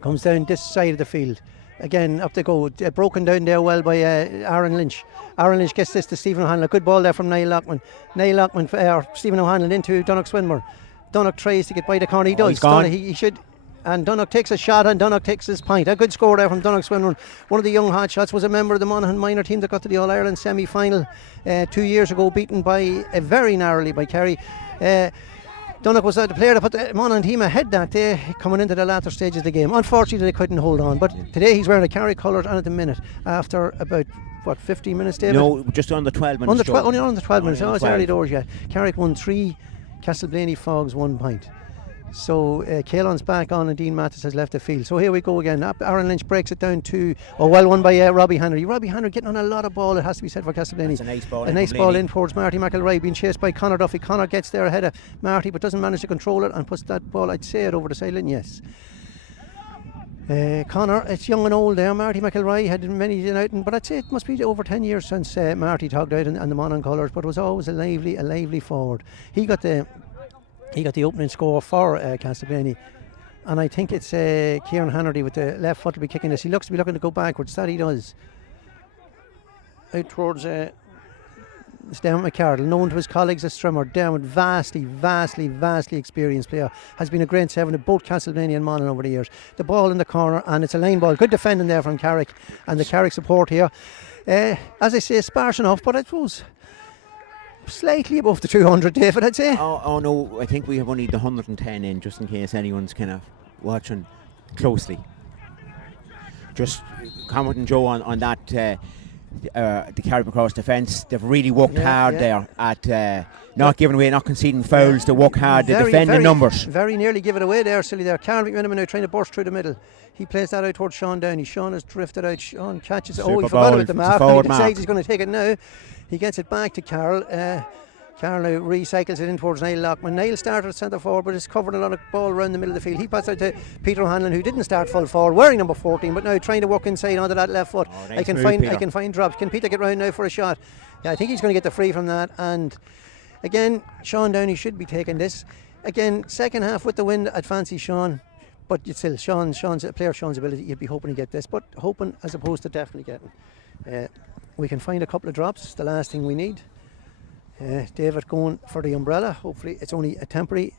Comes down this side of the field. Again, up they go. Broken down there well by Aaron Lynch. Aaron Lynch gets this to Stephen O'Hanlon. A good ball there from Niall Lockman. Niall Lockman, Stephen O'Hanlon into Donnock Swinburne. Donnock tries to get by the corner. He does. He should. And Donnock takes a shot and Donnock takes his point. A good score there from Donnock Swinburne. One of the young hot shots, was a member of the Monaghan minor team that got to the All-Ireland semi-final 2 years ago, beaten by very narrowly by Kerry. Donnock was the player that put the Monaghan team ahead that day, coming into the latter stages of the game. Unfortunately, they couldn't hold on. But today he's wearing a Kerry colours, and at the minute, after about 15 minutes, David? No, just on the 12 minutes. Only on the 12 minutes. Oh, it's early doors yet. Carrick won 3, Castleblayney Faughs 1 point. So Caelan's back on and Dean Mattis has left the field. So here we go again. Aaron Lynch breaks it down to, well won by Robbie Henry. Robbie Henry getting on a lot of ball, it has to be said, for Castleblayney. That's a nice ball. A nice ball in towards Marty McElroy, being chased by Conor Duffy. Conor gets there ahead of Marty but doesn't manage to control it and puts that ball, I'd say, it over the sideline, yes. Conor, it's young and old there. Marty McElroy had many out, but I'd say it must be over 10 years since Marty togged out in the Monaghan colours, but it was always a lively forward. He got the opening score for Castleblayney, and I think it's Kieran Hannerty with the left foot to be kicking this. He looks to be looking to go backwards. That he does. Out towards it's Dermot McCardle, known to his colleagues as Strimmer. Dermot, vastly experienced player, has been a great servant of both Castleblayney and Monaghan over the years. The ball in the corner, and it's a line ball. Good defending there from Carrick, and the Carrick support here. As I say, sparse enough, but I suppose slightly above the 200, David, I'd say. Oh no, I think we have only the 110 in, just in case anyone's kind of watching closely. Just commenting, Joe, on that the Carrickmacross defence. They've really worked hard there at not giving away, not conceding fouls. They work hard, they defend the numbers. Very nearly give it away there, silly there. Carl McMiniman now trying to burst through the middle. He plays that out towards Sean Downey. Sean has drifted out. Sean catches it. Oh, he forgot about the mark. He decides he's going to take it now. He gets it back to Carl. Carl now recycles it in towards Niall Lockman. Niall started at centre forward, but has covered a lot of ball around the middle of the field. He passes out to Peter O'Hanlon, who didn't start full forward, wearing number 14, but now trying to work inside onto that left foot. I can find drops. Can Peter get round now for a shot? Yeah, I think he's going to get the free from that. And again, Sean Downey should be taking this. Again, second half with the wind, I'd fancy Sean. But you'd still, Sean's a player, Sean's ability, you'd be hoping to get this, but hoping as opposed to definitely getting. We can find a couple of drops, the last thing we need. David going for the umbrella. Hopefully it's only a temporary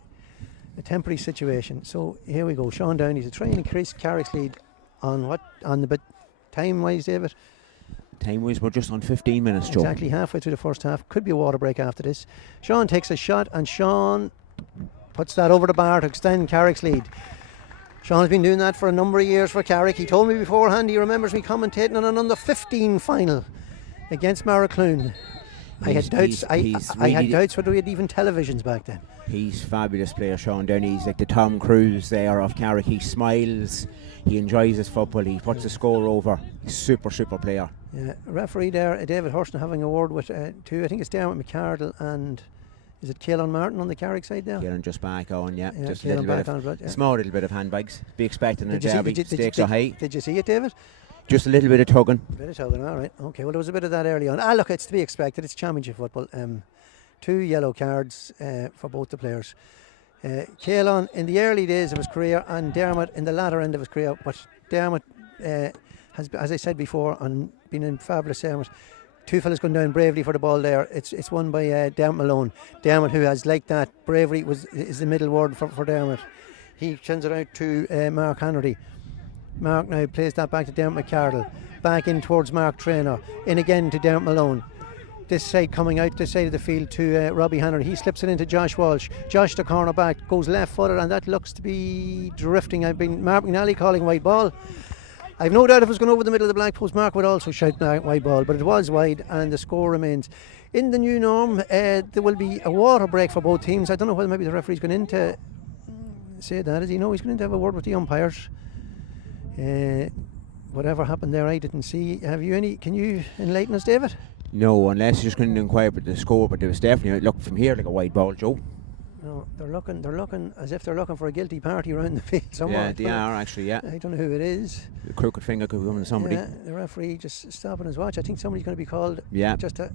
situation. So here we go. Sean Downey to try and increase Carrick's lead on the bit time wise, David. Time wise, we're just on 15 minutes, Joe. Exactly halfway through the first half. Could be a water break after this. Sean takes a shot and Sean puts that over the bar to extend Carrick's lead. Sean's been doing that for a number of years for Carrick. He told me beforehand he remembers me commentating on an under 15 final against Maracloon. I had doubts whether we had even televisions back then. He's a fabulous player, Sean Downey. He's like the Tom Cruise there of Carrick. He smiles, he enjoys his football, he puts the score over. He's super player. Yeah, referee there, David Hurston, having a word with two. I think it's Dermot McCardle and is it Caelan Martin on the Carrick side there? Caelan just back on, just a little bit of small little bit of handbags. Be expecting in a derby. Stakes are high. Did you see it, David? Just a little bit of tugging. All right. Okay, well there was a bit of that early on. Look, it's to be expected. It's championship football. 2 yellow cards for both the players. Caelan in the early days of his career and Dermot in the latter end of his career. But Dermot has, as I said before, and been in fabulous terms. Two fellas going down bravely for the ball there. It's won by Dermot Malone. Dermot, who has like that bravery, is the middle word for Dermot. He sends it out to Mark Hanratty. Mark now plays that back to Dermot McCardle. Back in towards Mark Traynor. In again to Dermot Malone. This side coming out this side of the field to Robbie Hanratty. He slips it into Josh Walsh. Josh, the corner back, goes left footed, and that looks to be drifting. I've been Mark McNally calling wide ball. I've no doubt if it was going over the middle of the black post, Mark would also shout wide ball, but it was wide, and the score remains. In the new norm, there will be a water break for both teams. I don't know whether maybe the referee's going in to say that. Does he know he's going to have a word with the umpires? Whatever happened there, I didn't see. Have you any? Can you enlighten us, David? No, unless you're just going to inquire about the score, but there was definitely, look from here, like a wide ball, Joe. No, they're looking as if they're looking for a guilty party around the field somewhere. Yeah, they are actually, yeah. I don't know who it is. The crooked finger could be coming to somebody. Yeah, the referee just stopping his watch. I think somebody's going to be called. Yeah. Just a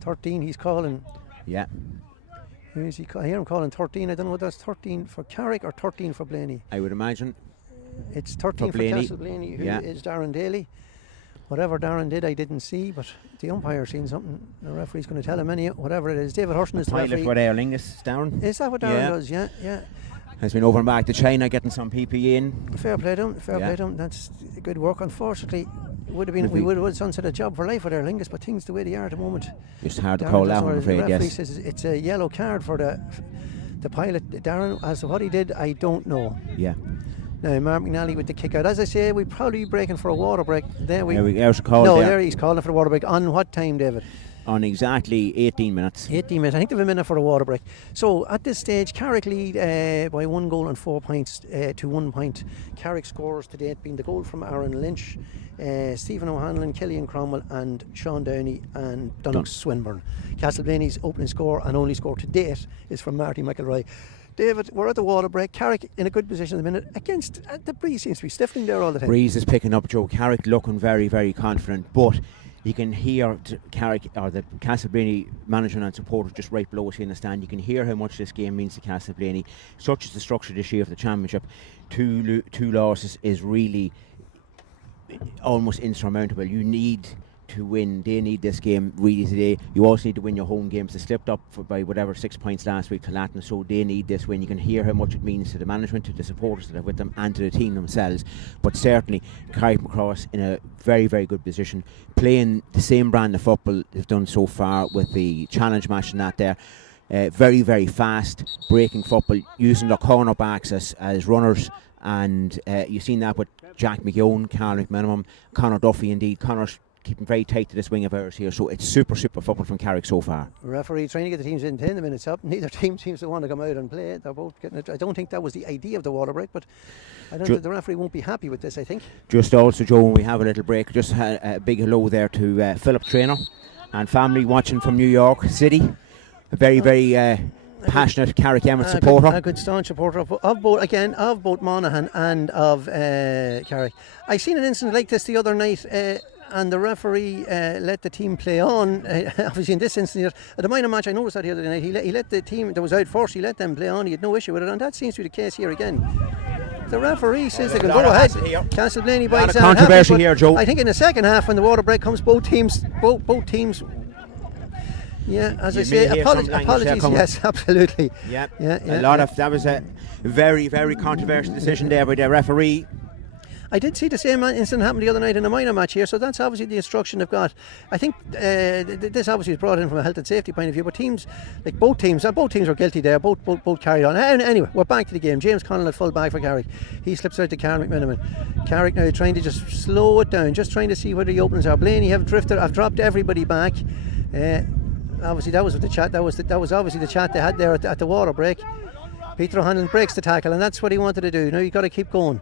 13 he's calling. Yeah. Who is he? I hear him calling 13. I don't know whether that's 13 for Carrick or 13 for Blaney. I would imagine. It's 13 for Castleblayney, who is Darren Daly. Whatever Darren did, I didn't see, but the umpire seen something. The referee's going to tell him whatever it is. David Hurston is the referee. Pilot for Aer Lingus, Darren. Is that what Darren does? Yeah, yeah. Has been over and back to China getting some PPE in. Fair play to him. Fair play to him. That's good work. Unfortunately, we would have sunset a job for life with Aer Lingus, but things the way they are at the moment. Just hard to call that one, I'm afraid. The referee says it's a yellow card for the pilot. Darren, as to what he did, I don't know. Yeah. Now Mark McNally with the kick out. As I say, we'd probably be breaking for a water break. There he's calling for the water break. On what time, David? On exactly 18 minutes. 18 minutes. I think they have a minute for a water break. So at this stage, Carrick lead by 1 goal and 4 points to 1 point. Carrick scores to date being the goal from Aaron Lynch, Stephen O'Hanlon, Killian Cromwell and Sean Downey and Donnox Swinburne. Castleblayney's opening score and only score to date is from Marty McElroy. David, we're at the water break. Carrick in a good position at the minute. Against the breeze seems to be stiffening there all the time. Breeze is picking up, Joe. Carrick looking very, very confident, but you can hear Carrick or the Castleblayney management and supporters just right below us in the stand. You can hear how much this game means to Castleblayney. Such is the structure this year of the championship. Two losses is really almost insurmountable. You need to win. They need this game really today. You also need to win your home games. They slipped up by 6 points last week to Latin, so they need this win. You can hear how much it means to the management, to the supporters that are with them, and to the team themselves. But certainly Carrickmacross in a very, very good position, playing the same brand of football they've done so far with the challenge match and that there. Very, very fast breaking football, using the cornerbacks as runners, and you've seen that with Jack McGeown, Carl McMinimum, Conor Duffy. Indeed, Conor's keeping very tight to this wing of ours here, so it's super football from Carrick so far. Referee trying to get the teams in 10 minutes up. Neither team seems to want to come out and play. They're both getting it. I don't think that was the idea of the water break, but I don't think the referee won't be happy with this, I think. Just also, Joe, when we have a little break, just a big hello there to Philip Traynor and family watching from New York City. A very passionate Carrick Emmets supporter. A good staunch supporter of both Monaghan and of Carrick. I seen an incident like this the other night, and the referee let the team play on. Obviously in this instance, at the minor match, I noticed that the other night, he let the team that was out first, he let them play on. He had no issue with it, and that seems to be the case here again. The referee says they can go ahead. Castleblayney by himself. Controversy here, Joe. I think in the second half, when the water break comes, both teams. Yeah, as I say, apologies. Yes, absolutely. Yeah. That was a very, very controversial decision there by the referee. I did see the same incident happen the other night in a minor match here, so that's obviously the instruction they've got. I think this obviously is brought in from a health and safety point of view, but teams, like both teams were guilty there, both carried on. Anyway, we're back to the game. James Connell at full back for Carrick. He slips out to Carl McMiniman. Carrick now trying to just slow it down, just trying to see where the openings are. Blaney have dropped everybody back. Obviously that was with the chat. That was obviously the chat they had there at the water break. Peter O'Hanlon breaks the tackle, and that's what he wanted to do. Now you've got to keep going.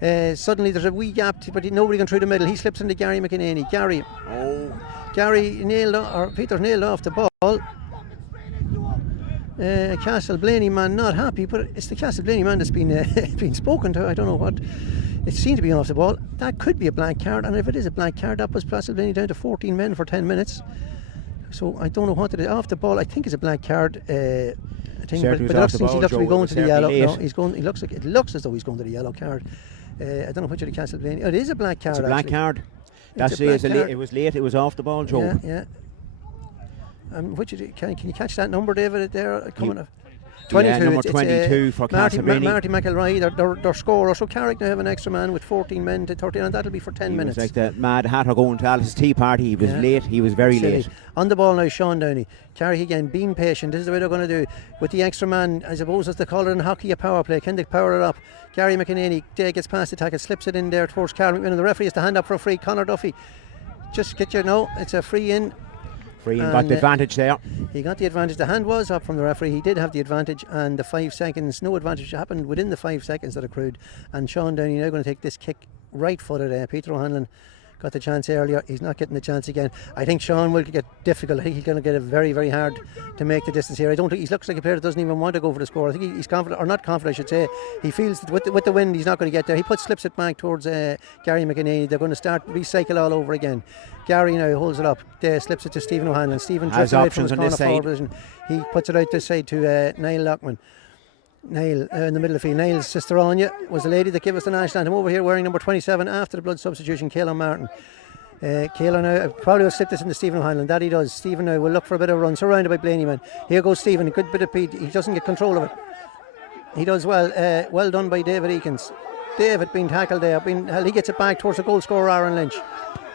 Suddenly there's a wee gap, but nobody can through the middle. He slips into Gary McEnany. Peter's nailed off the ball. Castleblayney man not happy, but it's the Castleblayney man that's been spoken to. I don't know what. It seemed to be off the ball. That could be a black card, and if it is a black card, that puts Castleblayney down to 14 men for 10 minutes. So I don't know what it is. Off the ball, I think it's a black card. I think, Certainly but was off the he ball, looks to be Joe. going It to the was yellow. certainly No, late. he's going. It looks as though he's going to the yellow card. I don't know which of the Castleblayney. Oh, it is a black card. It's a black actually. card. It's That's a black card. it was late. It was off the ball, Joe. Yeah, yeah. Which can you catch that number, David? There coming up. 22. Yeah, number it's 22 for Castleblayney. Marty McElroy, their scorer. So Carrick now have an extra man with 14 men to 13, and that'll be for 10 He minutes. was like the Mad Hatter going to Alice's tea party. He was late. He was very Silly. late. On the ball now, Sean Downey. Carrick again, being patient. This is the way they're going to do. With the extra man, I suppose as they call it in hockey, a power play. Can they power it up? Gary McEnany gets past the tackle, slips it in there towards Carrick. The referee has to hand up for a free. Conor Duffy. Just get it's a free in. Free and got the advantage there. He got the advantage. The hand was up from the referee. He did have the advantage, and the 5 seconds, no advantage happened within the 5 seconds that accrued. And Sean Downey now going to take this kick right-footed. Peter O'Hanlon got the chance earlier. He's not getting the chance again. I think Sean will get difficult. I think he's going to get it very, very hard to make the distance here. I don't think he looks like a player that doesn't even want to go for the score. I think he's confident, or not confident, I should say. He feels that with the wind, he's not going to get there. He slips it back towards Gary McEnany. They're going to start recycle all over again. Gary now holds it up, slips it to Stephen O'Hanlon. Stephen has away options from on his this corner side. forward position. He puts it out this side to Niall Lockman. Niall in the middle of the field. Niall's sister Anya was the lady that gave us the national anthem. Over here wearing number 27 after the blood substitution, Caelan Martin. Caelan now probably will slip this into Stephen O'Hanlon. That he does. Stephen now will look for a bit of a run, surrounded by Blaney man. Here goes Stephen, a good bit of speed. He doesn't get control of it. He does well. Well done by David Eakins. David being tackled there. He gets it back towards the goal scorer Aaron Lynch.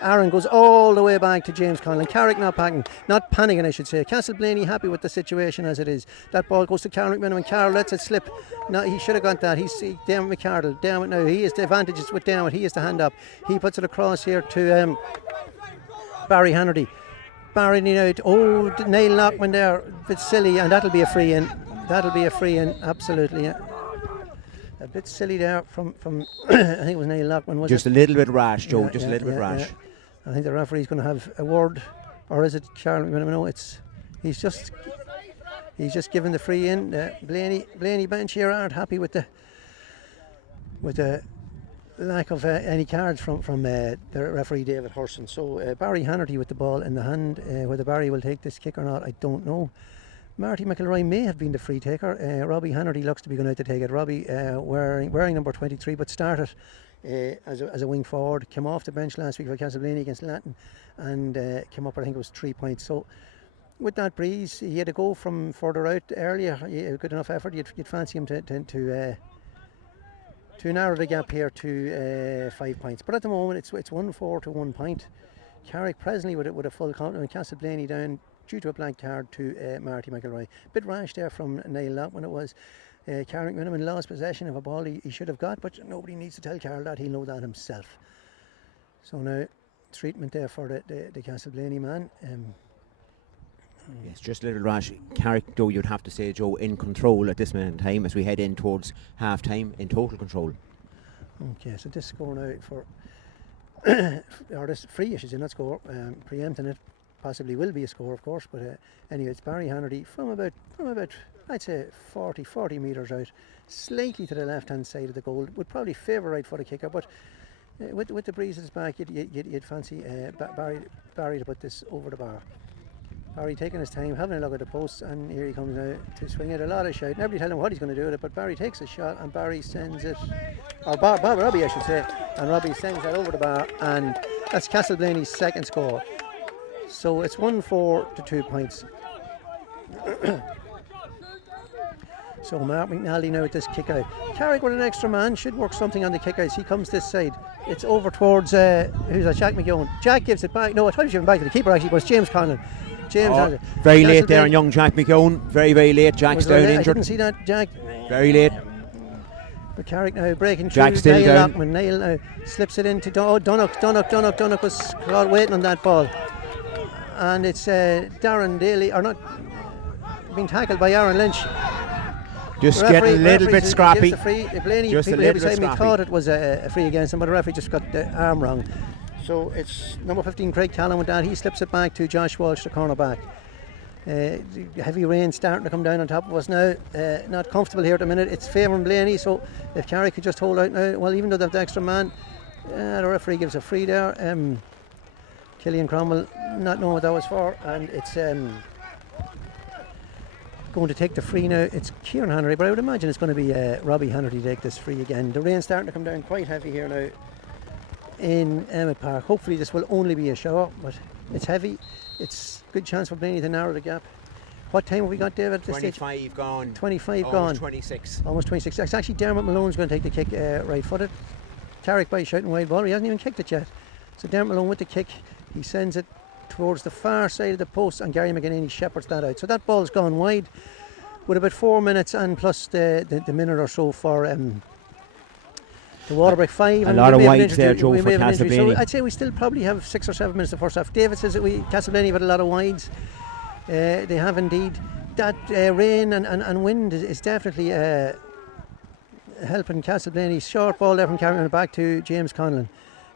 Aaron goes all the way back to James Conlon. Carrick not panicking, I should say. Castleblayney happy with the situation as it is. That ball goes to Carrick and Carroll lets it slip. No, he should have got that. He's down with McCardle. Down with now. He has the advantages with down. He has the hand up. He puts it across here to Barry Hannerty. Barry out. Oh, Niall Lockman there. A bit silly, and that'll be a free in. That'll be a free in. Absolutely. Yeah. A bit silly there from I think it was Niall Lockman. Just a little bit rash, Joe. Just a little bit rash. Yeah. I think the referee's going to have a word, or is it Charlie? No, he's just given the free in. Blaney bench here aren't happy with the lack of any cards from the referee David Hurson. So Barry Hannerty with the ball in the hand. Whether Barry will take this kick or not, I don't know. Marty McElroy may have been the free taker. Robbie Hannerty looks to be going out to take it. Robbie wearing number 23, but started as a wing forward. Came off the bench last week for Castleblayney against Latin, and came up. I think it was 3 points. So with that breeze, he had to go from further out earlier. Good enough effort. You'd fancy him to narrow the gap here to 5 points. But at the moment, it's 1-4 to 1 point. Carrick presently with a full complement. Castleblayney down due to a blank card to Marty McElroy. Bit rash there from Niall Lockman it was. Carrick Miniman lost possession of a ball he should have got, but nobody needs to tell Carroll that. He'll know that himself. So now treatment there for the Castleblayney man. It's just a little rash. Carrick, though, you'd have to say, Joe, in control at this minute in time as we head in towards half time, in total control. Okay, so this score now for or this free issues in that score, preempting it. Possibly will be a score, of course, but anyway, it's Barry Hannerty from about I'd say 40 metres out, slightly to the left hand side of the goal. Would probably favour right foot kicker, but with the breeze at his back, you'd fancy Barry to put this over the bar. Barry taking his time, having a look at the posts, and here he comes now to swing it. A lot of shout. Nobody telling him what he's going to do with it, but Barry takes a shot, and Barry sends it, or Robbie I should say, and Robbie sends that over the bar, and that's Castleblayney's second score. So it's 1-4 to 2 points. So Mark McNally now with this kick out. Carrick with an extra man should work something on the kick outs. He comes this side. It's over towards who's that? Jack McGowan. Jack gives it back. No, I thought he was giving back to the keeper actually, but it's James Conlon. Very late there on young Jack McGowan. Very, very late. Jack's down injured. I didn't see that, Jack. Very late. But Carrick now breaking through. Jack still Niall down. Lockman. Niall now slips it into Donnock was waiting on that ball. And it's Darren Daly, or not, being tackled by Aaron Lynch. Just getting a little bit scrappy. Blaney, Just a people here little bit beside me scrappy. thought it was a free against him, but the referee just got the arm wrong. So it's number 15 Craig Callan with that. He slips it back to Josh Walsh, the cornerback. Heavy rain starting to come down on top of us now. Not comfortable here at the minute. It's favouring Blaney, so if Carrick could just hold out now, well, even though they have the extra man, the referee gives a free there. Killian Cromwell not knowing what that was for, and it's going to take the free now. It's Kieran Hannery, but I would imagine it's going to be Robbie Hannery to take this free again. The rain's starting to come down quite heavy here now in Emmett Park. Hopefully this will only be a shower, but it's heavy. It's a good chance for Blaney to narrow the gap. What time have we got, David, at this stage? 25 gone. 25 almost gone. 26. Almost 26. It's actually Dermot Malone's going to take the kick right-footed. Carrick by shouting wide ball. He hasn't even kicked it yet. So Dermot Malone with the kick. He sends it towards the far side of the post, and Gary McGinney shepherds that out. So that ball's gone wide with about 4 minutes and plus the minute or so for the Waterbury 5. A lot of wides there, Joe, for So Castleblayney. I'd say we still probably have 6 or 7 minutes the first half. David says that Castleblayney have had a lot of wides. They have indeed. That rain and wind is definitely helping Castleblayney. Short ball there from Carrick back to James Conlon.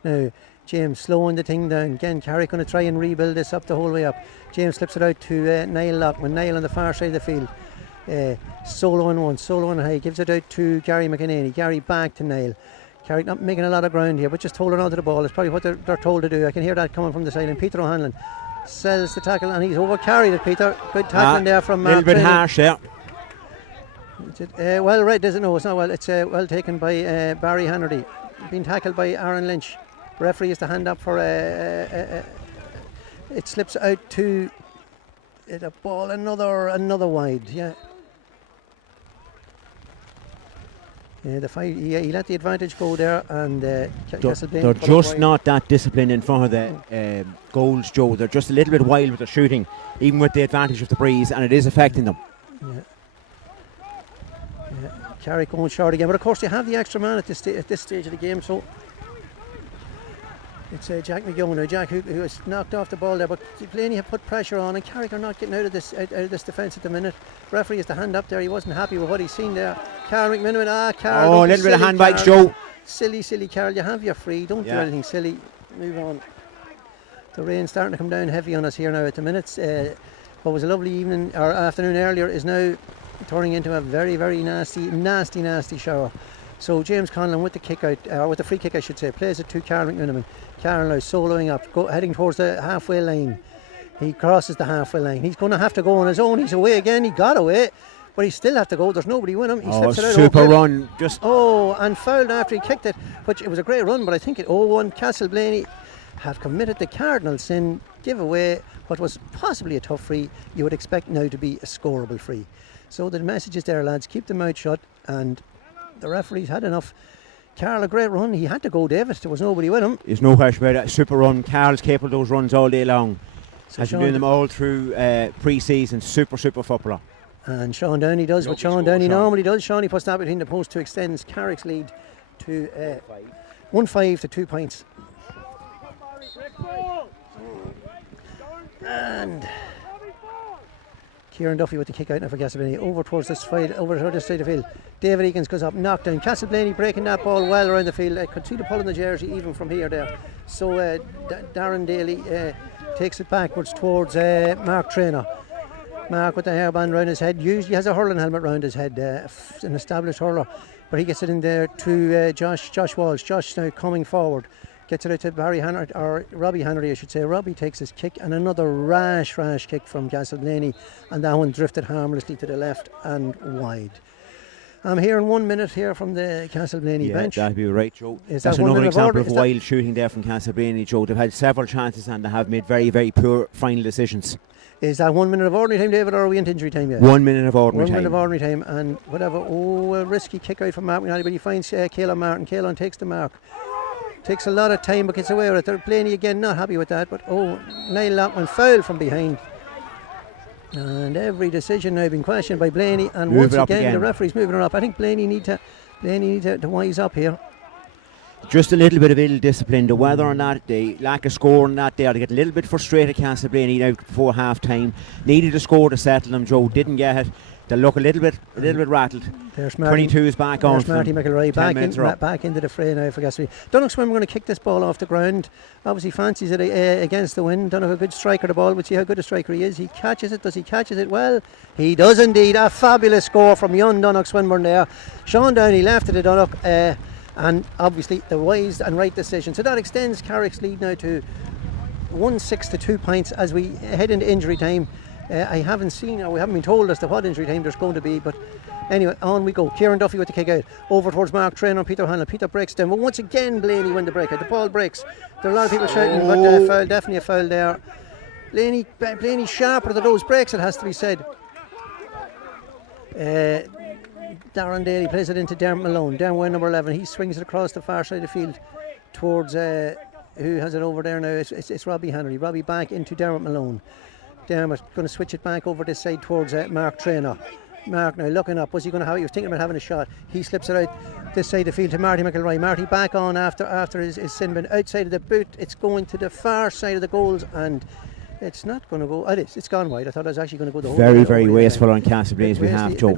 Now James slowing the thing down. Again, Carrick going to try and rebuild this up the whole way up. James slips it out to Niall Lockman. Niall on the far side of the field. Solo on one, solo on high. Gives it out to Gary McInerney. Gary back to Niall. Carrick not making a lot of ground here, but just holding on to the ball. It's probably what they're told to do. I can hear that coming from the side. And Peter O'Hanlon sells the tackle, and he's overcarried it, Peter. Good tackling there from Mark. A little bit harsh there. Well read, doesn't know. It's not well. It's well taken by Barry Hannerty. Being tackled by Aaron Lynch. Referee has the hand up for it slips out to the ball. Another wide. Yeah. The fight, he let the advantage go there, and They're just not that disciplined in front of the goals, Joe. They're just a little bit wild with their shooting, even with the advantage of the breeze, and it is affecting them. Carrick going short again, but of course they have the extra man at this stage of the game, so it's Jack McGowan now. Jack who has knocked off the ball there, but Blaney have put pressure on, and Carrick are not getting out of this defence at the minute. Referee has the hand up there. He wasn't happy with what he's seen there. Carl McMiniman, Carl. Oh, a little bit of hand bikes, Joe. Silly Carl. You have your free. Don't do anything silly. Move on. The rain's starting to come down heavy on us here now at the minute. What was a lovely evening or afternoon earlier is now turning into a very, very nasty shower. So James Conlon with the kick out, with the free kick I should say, plays it to Carl McMiniman. Carl now soloing up, heading towards the halfway line. He crosses the halfway line. He's going to have to go on his own. He's away again. He got away, but he still have to go. There's nobody with him. He slips it out. Super run. And fouled after he kicked it, which it was a great run, but I think it 0-1. Castleblayney have committed the cardinal sin, give away what was possibly a tough free. You would expect now to be a scoreable free. So the message is there, lads, keep the mouth shut, and the referee's had enough. Carl, a great run. He had to go, David. There was nobody with him. There's no question about it. Super run. Carl's capable of those runs all day long. So has been doing them all through pre-season. Super footballer. And Sean Downey does what Sean Downey normally does. Sean, he puts that between the post to extends Carrick's lead to 1-5 to 2 points. And Kieran Duffy with the kick out now for Castleblayney over towards this side of the field. David Eakins goes up, knocked down. Castleblayney breaking that ball well around the field. I could see the pull in the jersey even from here there. So Darren Daly takes it backwards towards Mark Traynor. Mark with the hairband round his head. Usually has a hurling helmet round his head, an established hurler, but he gets it in there to Josh Walsh. Josh now coming forward. Gets it out to Robbie Hannery, I should say. Robbie takes his kick, and another rash kick from Castleblayney, and that one drifted harmlessly to the left and wide. I'm hearing 1 minute here from the Castleblayney bench. That'd be right, Joe. Is That's that another example of wild shooting there from Castleblayney, Joe. They've had several chances and they have made very, very poor final decisions. Is that 1 minute of ordinary time, David, or are we into injury time yet? 1 minute of ordinary 1 time. minute of ordinary time, and whatever. Oh, a risky kick out from Mark McNally, but he finds Caelan Martin. Caelan takes the mark. Takes a lot of time but gets away with it. They're Blaney again not happy with that, but Niall Lockman foul from behind. And every decision now been questioned by Blaney, and once again the referee's moving it up. I think Blaney need to wise up here. Just a little bit of ill discipline. The weather on that day, lack of scoring that day, they get a little bit frustrated. Castleblayney now before half time. Needed a score to settle them, Joe. Didn't get it. They look a little bit rattled. There's Marty, 22 is back on. There's Marty McElroy back into the fray now for Castleblayney. Donough Swim going to kick this ball off the ground. Obviously fancies it against the wind. Donough a good striker of the ball. We'll see how good a striker he is. He catches it. Does he catches it well? He does indeed. A fabulous score from young Donough Swinburne there. Sean Downey left it to Donough, and obviously the wise and right decision. So that extends Carrick's lead now to 1-6 to 2 points as we head into injury time. I haven't seen, or we haven't been told as to what injury time there's going to be, but anyway, on we go. Kieran Duffy with the kick out. Over towards Mark Trainer and Peter Hanlon. Peter breaks down, but once again Blaney win the break out. The ball breaks. There are a lot of people shouting, but foul, definitely a foul there. Blaney sharper than those breaks, it has to be said. Darren Daly plays it into Dermot Malone. Dermot Wayne, number 11. He swings it across the far side of the field towards who has it over there now? It's Robbie Henry. Robbie back into Dermot Malone. Dermot going to switch it back over this side towards Mark Trainer. Mark now looking up. Was he going to have it? He was thinking about having a shot. He slips it out this side of the field to Marty McElroy. Marty back on after his sin bin. Outside of the boot. It's going to the far side of the goals, and it's not going to go. It's gone wide. I thought it was actually going to go the whole way. Very wasteful on Castleblayney's behalf, Joe.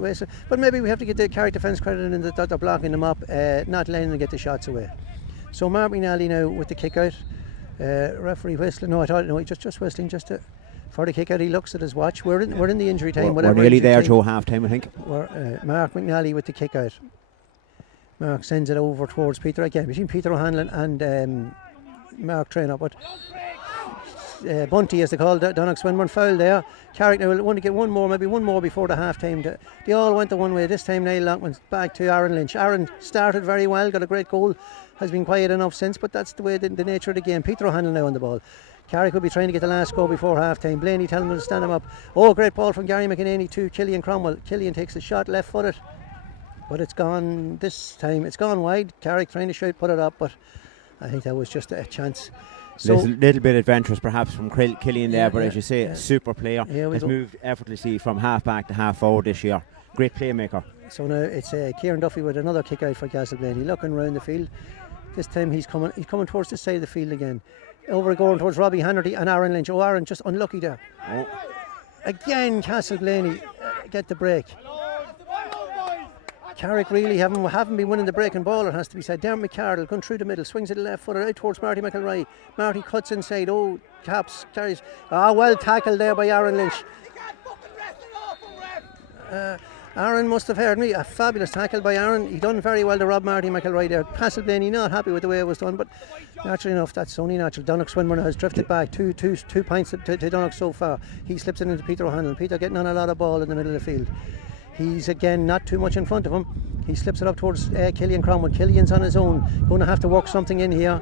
But maybe we have to get the Carrick defence credit in that they're blocking them up, not letting them get the shots away. So Mark McNally now with the kick out. Referee whistling. No, I thought no, he just whistling just for the kick out. He looks at his watch. We're in the injury time. We're nearly there, Joe. Half time, I think. Mark McNally with the kick out. Mark sends it over towards Peter again, between Peter O'Hanlon and Mark Trainer, but Bunty, as they call it, Donnock Swinburne foul there. Carrick now will want to get one more before the half time. They all went the one way. This time Niall Lock went back to Aaron Lynch. Aaron started very well, got a great goal, has been quiet enough since, but that's the way the nature of the game. Peter O'Hanlon now on the ball. Carrick will be trying to get the last goal before half time. Blaney telling him to stand him up. Oh, great ball from Gary McEnany to Killian Cromwell. Killian takes a shot left footed, but it's gone this time. It's gone wide. Carrick trying to shoot, put it up, but I think that was just a chance. So little bit adventurous perhaps from Killian there, but as you say, a super player. Has moved effortlessly from half back to half forward this year. Great playmaker. So now it's Kieran Duffy with another kick out for Castleblayney, looking around the field. This time he's coming towards the side of the field again. Over going towards Robbie Hannerty and Aaron Lynch. Oh, Aaron just unlucky there. Oh. Again Castleblayney get the break. Carrick really haven't been winning the break and ball, it has to be said. Dermot McCardle going through the middle, swings it left footer out towards Marty McElroy. Marty cuts inside. Oh, Caps carries. Well tackled there by Aaron Lynch. Aaron must have heard me. A fabulous tackle by Aaron. He done very well to rob Marty McElroy there. Castleblayney not happy with the way it was done, but naturally enough, that's only natural. Donnock Swinburne has drifted back 2 points to Donnock so far. He slips it into Peter O'Hanlon. Peter getting on a lot of ball in the middle of the field. He's again not too much in front of him. He slips it up towards Killian Cromwell. Killian's on his own, going to have to work something in here.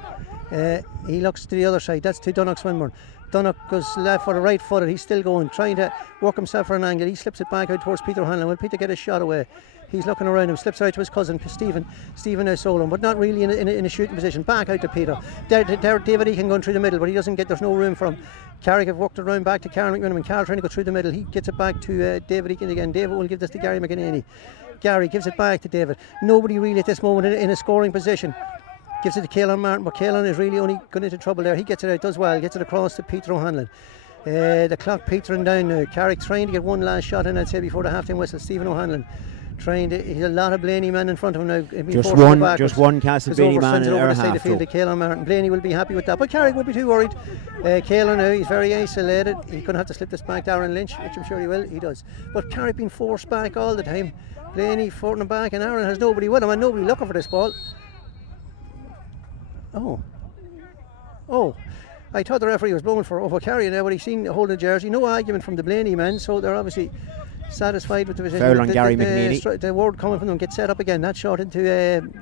He looks to the other side. That's to Donnock Swinburne. Donnock goes left for the right footed. He's still going, trying to work himself for an angle. He slips it back out towards Peter O'Hanlon. Will Peter get a shot away? He's looking around him, slips out to his cousin Stephen O'Sullivan, but not really in a shooting position. Back out to Peter. David Eakin going through the middle, but he doesn't get. There's no room for him. Carrick have worked around back to Carrick McMiniman, and Carl trying to go through the middle. He gets it back to David Eakin again. David will give this to Gary McEnany. Gary gives it back to David. Nobody really at this moment in a scoring position. Gives it to Caelan Martin, but Caelan is really only going into trouble there. He gets it out, does well, gets it across to Peter O'Hanlon. The clock petering down now. Carrick trying to get one last shot in, I'd say, before the half-time whistle. Stephen O'Hanlon trying to. He's a lot of Blaney men in front of him now. Just one Castleblayney man in our half. The Caelan Martin. Blaney will be happy with that, but Carrick would be too worried. Caelan now, he's very isolated. He's going to have to slip this back to Aaron Lynch, which I'm sure he will. He does. But Carrick being forced back all the time. Blaney forcing him back, and Aaron has nobody with him and nobody looking for this ball. Oh, I thought the referee was blowing for Carrick there, but he's seen holding the jersey. No argument from the Blaney men, so they're obviously satisfied with the position. Foul on Gary McEnany. The word coming from them, get set up again. That shot into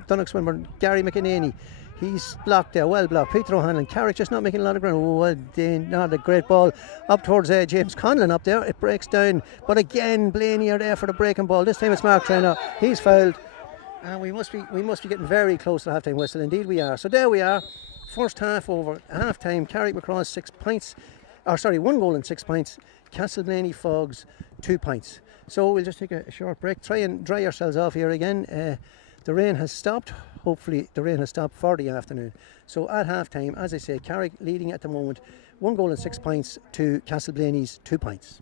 Donnock Swinburne. Gary McEnany. He's blocked there, well blocked. Peter O'Hanlon. Carrick just not making a lot of ground. Oh, well, not a great ball up towards James Conlon up there. It breaks down, but again Blaney are there for the breaking ball. This time it's Mark Trainer. He's fouled, and we must be getting very close to the half-time whistle. Indeed we are. So there we are. First half over, half time. Carrickmacross 6 points, 1 goal and 6 points. Castleblayney Faughs 2 points. So we'll just take a short break, try and dry ourselves off here again. The rain has stopped. Hopefully the rain has stopped for the afternoon. So at half time, as I say, Carrick leading at the moment, 1 goal and 6 points to Castleblayney's 2 points.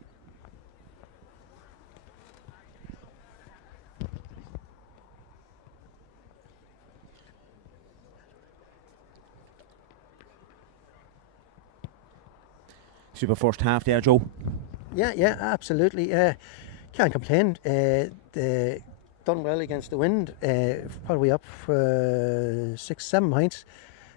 Super first half there, Joe. Yeah, absolutely. Can't complain. Done well against the wind. What are we up? 6-7 points.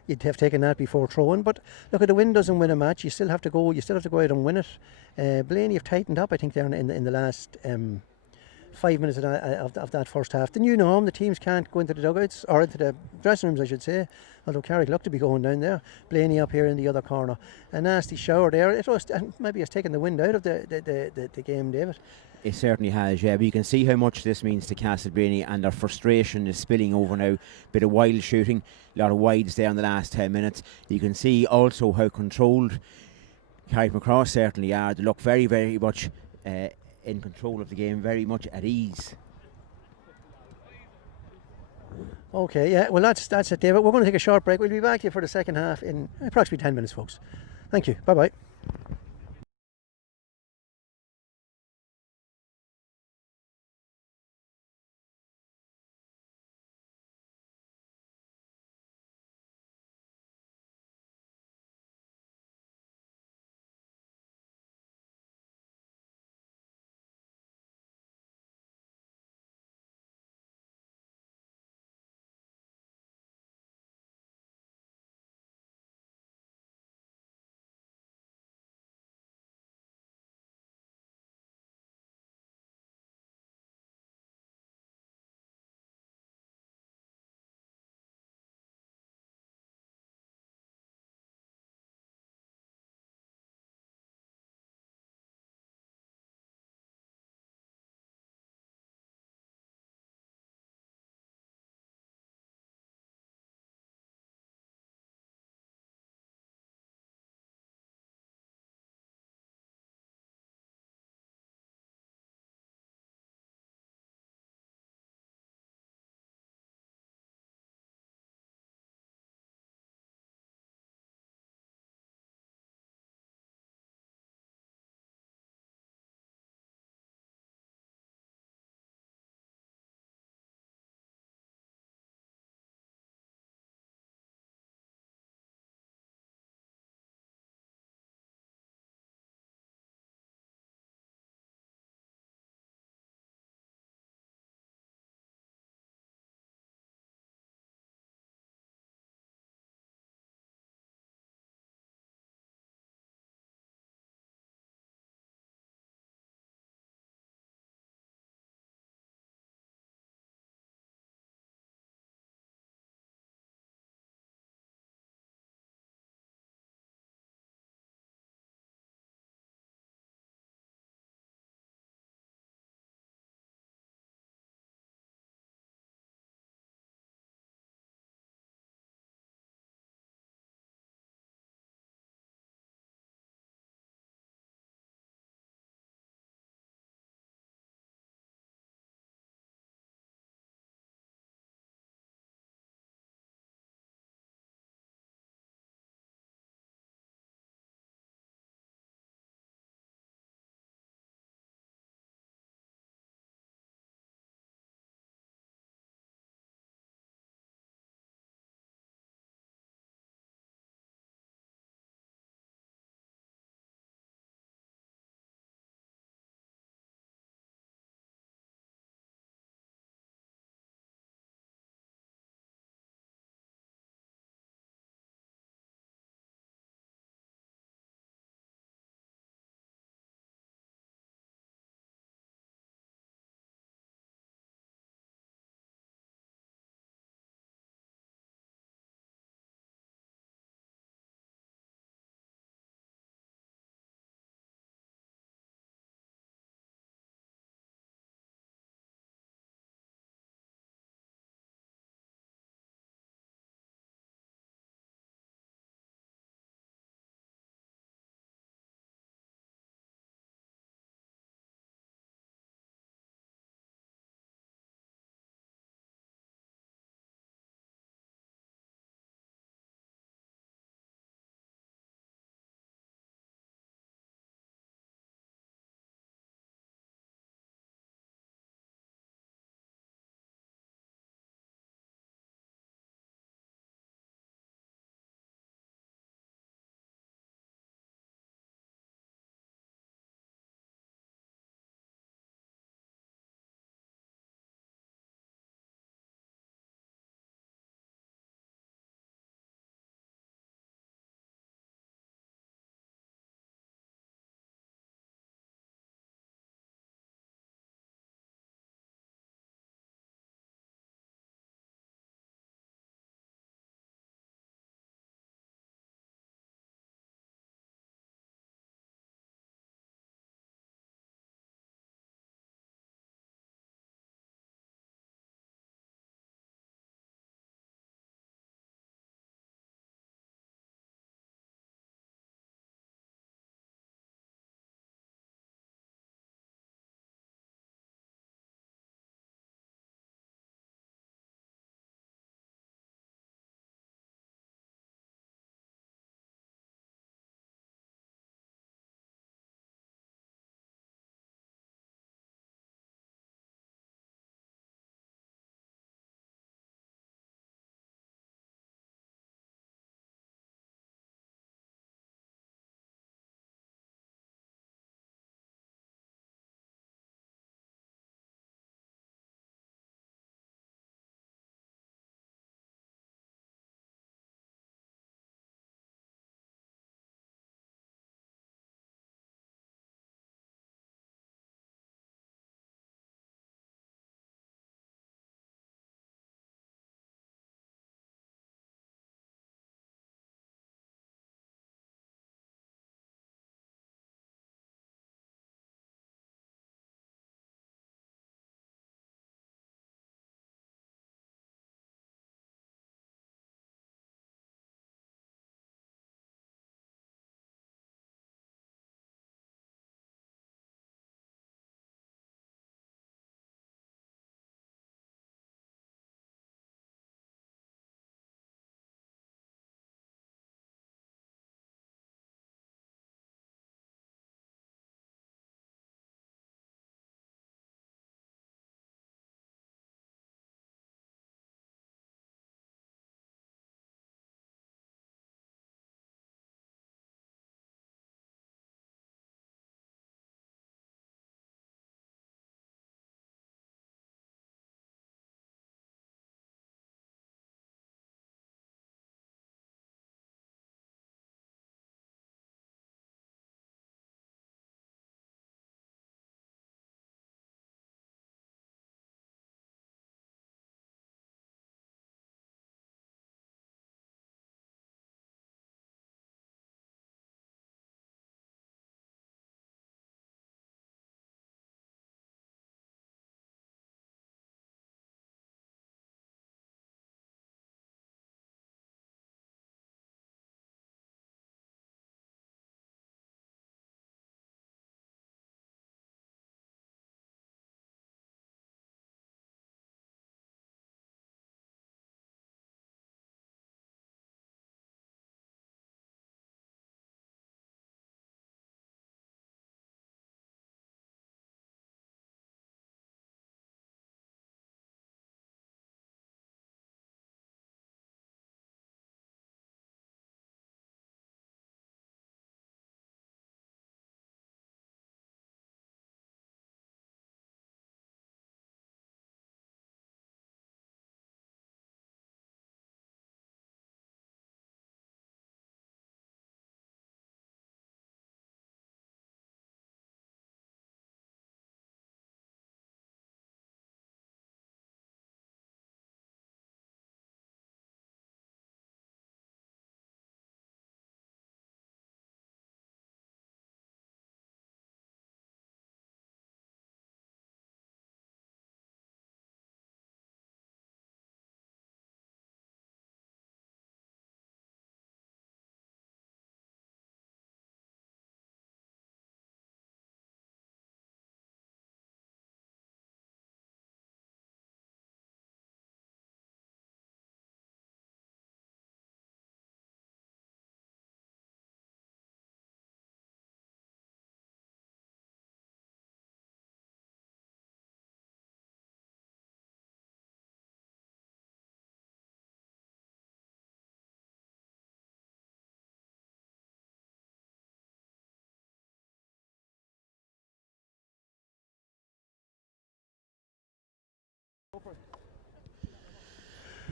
you'd have taken that before throwing. But look, at the win doesn't win a match. You still have to go. You still have to go out and win it. Blaney have tightened up, I think, there in the last 5 minutes of that first half. The new norm, the teams can't go into the dugouts, or into the dressing rooms, I should say. Although Carrick looked to be going down there. Blaney up here in the other corner. A nasty shower there. It was, maybe it's taken the wind out of the game, David. It certainly has, yeah. But you can see how much this means to Castleblayney, and their frustration is spilling over now. Bit of wild shooting, a lot of wides there in the last 10 minutes. You can see also how controlled Carrickmacross certainly are. They look very, very much in control of the game, very much at ease. Okay, yeah, well that's it, David. We're going to take a short break. We'll be back here for the second half in approximately 10 minutes, folks. Thank you. Bye-bye.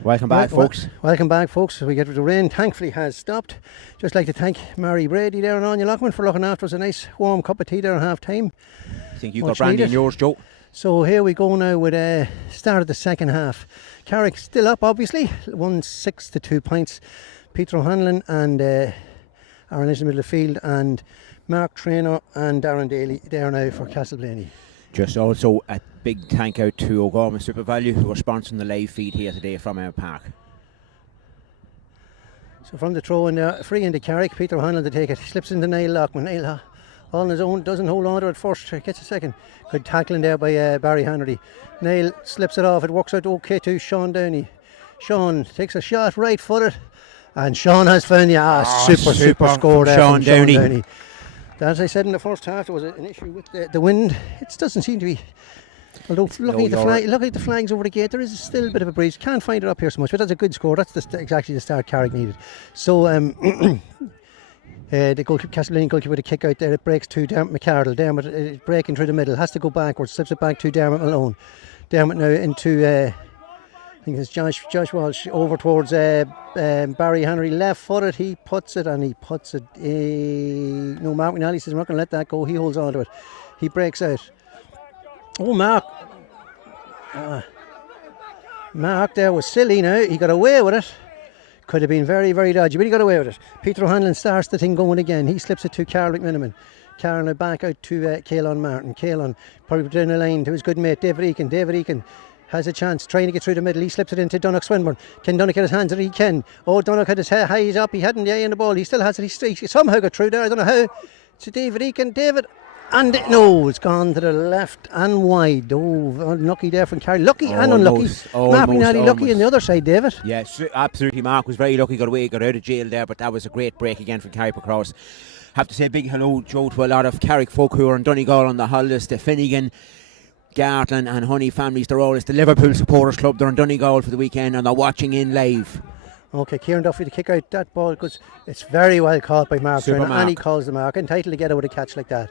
Welcome back, folks. Welcome back, folks. We get the rain, thankfully, has stopped. Just like to thank Mary Brady there and Anya Lockman for looking after us. A nice warm cup of tea there at half time. I think you've got brandy in yours, Joe. So here we go now with start of the second half. Carrick still up, obviously. 1-6 to 2 points. Peter O'Hanlon and Aaron is in the middle of the field, and Mark Traynor and Darren Daly there now for Castleblayney. Just also a big thank out to O'Gorman Super Value, who are sponsoring the live feed here today from Emmett Park. So from the throw in there, free into Carrick, Peter O'Hanlon to take it. He slips into Niall Lockman. Niall all on his own, doesn't hold on to it first, gets a second. Good tackling there by Barry Hanratty. Niall slips it off, it works out okay to Sean Downey. Sean takes a shot, right footed, and Sean has found the super score there Sean from Sean Downey. Downey. As I said in the first half, there was an issue with the wind. It doesn't seem to be. Although looking at the flags over the gate, there is still a bit of a breeze. Can't find it up here so much, but that's a good score. That's exactly the start Carrick needed. So the Castleblayney goalkeeper with a kick out there. It breaks to Dermot McArdle. Dermot breaking through the middle, has to go backwards, slips it back to Dermot Malone. Dermot now into I think it's Josh Walsh over towards Barry Hanratty, left footed. He puts it. No, Mark McNally says I'm not going to let that go. He holds on to it. He breaks out. Oh, Mark. Mark there was silly now. He got away with it. Could have been very, very dodgy, but he got away with it. Peter O'Hanlon starts the thing going again. He slips it to Carl McMiniman. Carl now back out to Caelan Martin. Caelan probably down the line to his good mate David Eakin. David Eakin has a chance, trying to get through the middle. He slips it into Donnock Swinburne. Can Donnock get his hands on it? He can. Oh, Donnock had his eyes up. He hadn't the eye on the ball. He still has it. He somehow got through there. I don't know how. To David Eakin. David. And no, it's gone to the left and wide. Oh, unlucky there from Carrick. Lucky and unlucky. Mark McNally lucky on the other side, David. Yes, absolutely. Mark was very lucky. Got away, got out of jail there, but that was a great break again from Carrickmacross. Have to say a big hello, Joe, to a lot of Carrick folk who are in Donegal on the holidays, to Finnegan, Gartland and Honey families. They're all, it's the Liverpool Supporters Club. They're in Donegal for the weekend and they're watching in live. Okay, Kieran Duffy to kick out that ball because it's very well caught by Mark Traynor, and he calls the mark. Entitled to get out with a catch like that.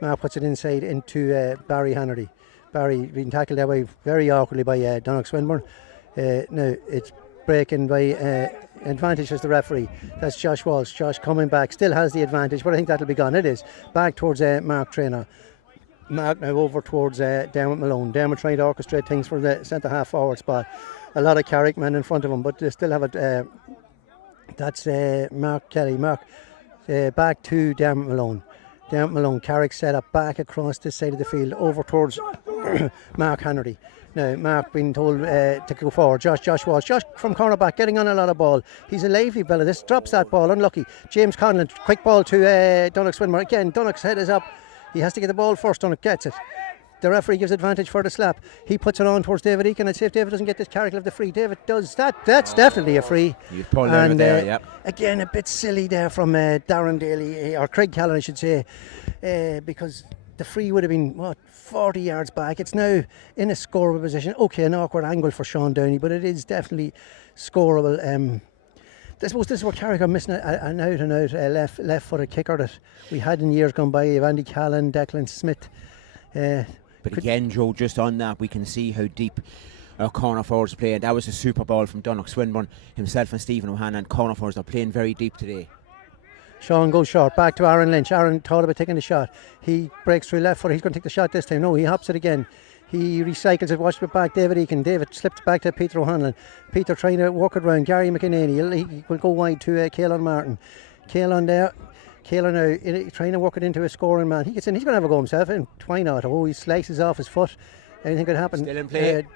Mark puts it inside into Barry Hanratty. Barry being tackled that way very awkwardly by Donnock Swinburne. Now it's breaking by advantage as the referee. That's Josh Walsh. Josh coming back, still has the advantage, but I think that'll be gone. It is back towards Mark Traynor. Mark now over towards Dermot Malone. Dermot trying to orchestrate things for the centre half forward spot. A lot of Carrick men in front of him, but they still have it. That's Mark Kelly. Mark back to Dermot Malone. Dermot Malone, Carrick set up back across this side of the field over towards Mark Hanratty. Now Mark being told to go forward. Josh Walsh. Josh from cornerback getting on a lot of ball. He's a lively fella. This drops that ball, unlucky. James Conlon, quick ball to Donnock Swinburne. Again, Donnock's head is up. He has to get the ball first. Donnock gets it. The referee gives advantage for the slap. He puts it on towards David Eakin. I'd say if David doesn't get this, Carrick left the free. David does that. That's definitely a free. He's pulled out there, yep. Again, a bit silly there from Darren Daly, or Craig Callan, I should say, because the free would have been, 40 yards back. It's now in a scoreable position. Okay, an awkward angle for Sean Downey, but it is definitely scoreable. I suppose this is where Carrick are missing an out-and-out left-footed kicker that we had in years gone by, of Andy Callan, Declan Smith. But again, Joe, just on that, we can see how deep our corner forwards play. And that was a super ball from Donnock Swinburne himself and Stephen O'Hanlon. And corner forwards are playing very deep today. Sean goes short, back to Aaron Lynch. Aaron thought about taking the shot. He breaks through left foot. He's going to take the shot this time. No, he hops it again. He recycles it, watch it back. David Eakin. David slips back to Peter O'Hanlon. Peter trying to walk it around. Gary McInerney. He will go wide to Caelan Martin. Caelan there. Caelan now trying to work it into a scoring man. He gets in, he's going to have a go himself, and why not? Oh, he slices off his foot. Anything could happen. Still in play.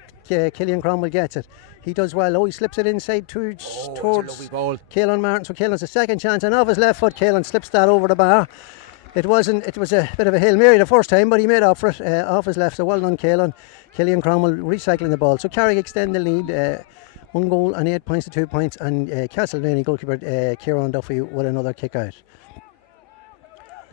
Killian Cromwell gets it. He does well. Oh, he slips it inside towards Caelan Martin. So Caelan's a second chance, and off his left foot, Caelan slips that over the bar. It was a bit of a Hail Mary the first time, but he made up for it off his left. So well done, Caelan. Killian Cromwell recycling the ball. So Carrick extend the lead. 1 goal and 8 points to 2 points, and Castleblayney goalkeeper Kieran Duffy with another kick out.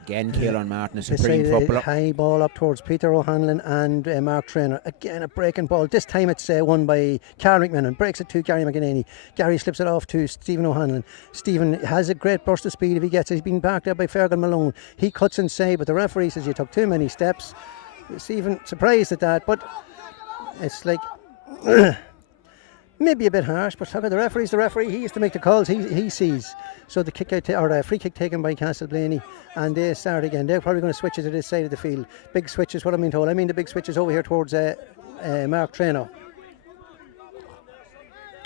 Again, Caelan Martin, a supreme footballer. High ball up towards Peter O'Hanlon and Mark Traynor. Again, a breaking ball. This time it's won by Carl McMiniman. Breaks it to Gary McInerney. Gary slips it off to Stephen O'Hanlon. Stephen has a great burst of speed if he gets it. He's been backed up by Fergal Malone. He cuts inside, but the referee says you took too many steps. Stephen surprised at that, but It's like maybe a bit harsh, but look at the referee's the referee. He used to make the calls he sees. So the kick out or the free kick taken by Castleblayney, and they start again. They're probably going to switch it to this side of the field. Big switch is what I'm being told. I mean the big switch is over here towards Mark Traynor.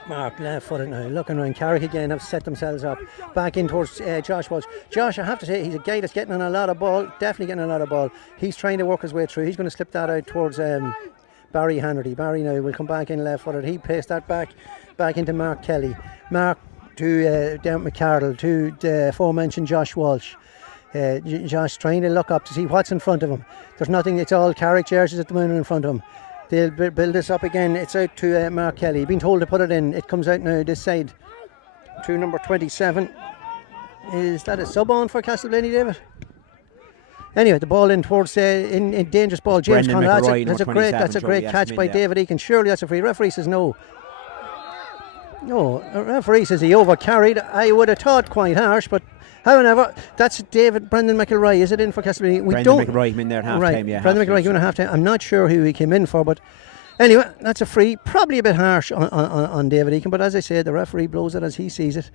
Mark left-footed now, looking around. Carrick again have set themselves up. Back in towards Josh Walsh. Josh, I have to say, he's a guy that's getting on a lot of ball. Definitely getting a lot of ball. He's trying to work his way through. He's going to slip that out towards Barry Hanratty. Barry now will come back in left-footed. He placed that back into Mark Kelly. Mark to Dermot McCardle, to the aforementioned Josh Walsh. Josh trying to look up to see what's in front of him. There's nothing, it's all Carrick jerseys at the moment in front of him. They'll build this up again. It's out to Mark Kelly. Been told to put it in. It comes out now this side to number 27. Is that a sub on for Castleblayney, David? Anyway, the ball in towards in dangerous ball. James Conrad. That's a great catch by David Eakin. Surely that's a free. Referee says no. No, the referee says he overcarried. I would have thought quite harsh, but however, that's Brendan McElroy. Is it in for Castleblayney? Brendan McElroy came in there at half time. Yeah, Brendan McElroy came in at half time. I'm not sure who he came in for, but anyway, that's a free. Probably a bit harsh on David Eakin, but as I said, the referee blows it as he sees it.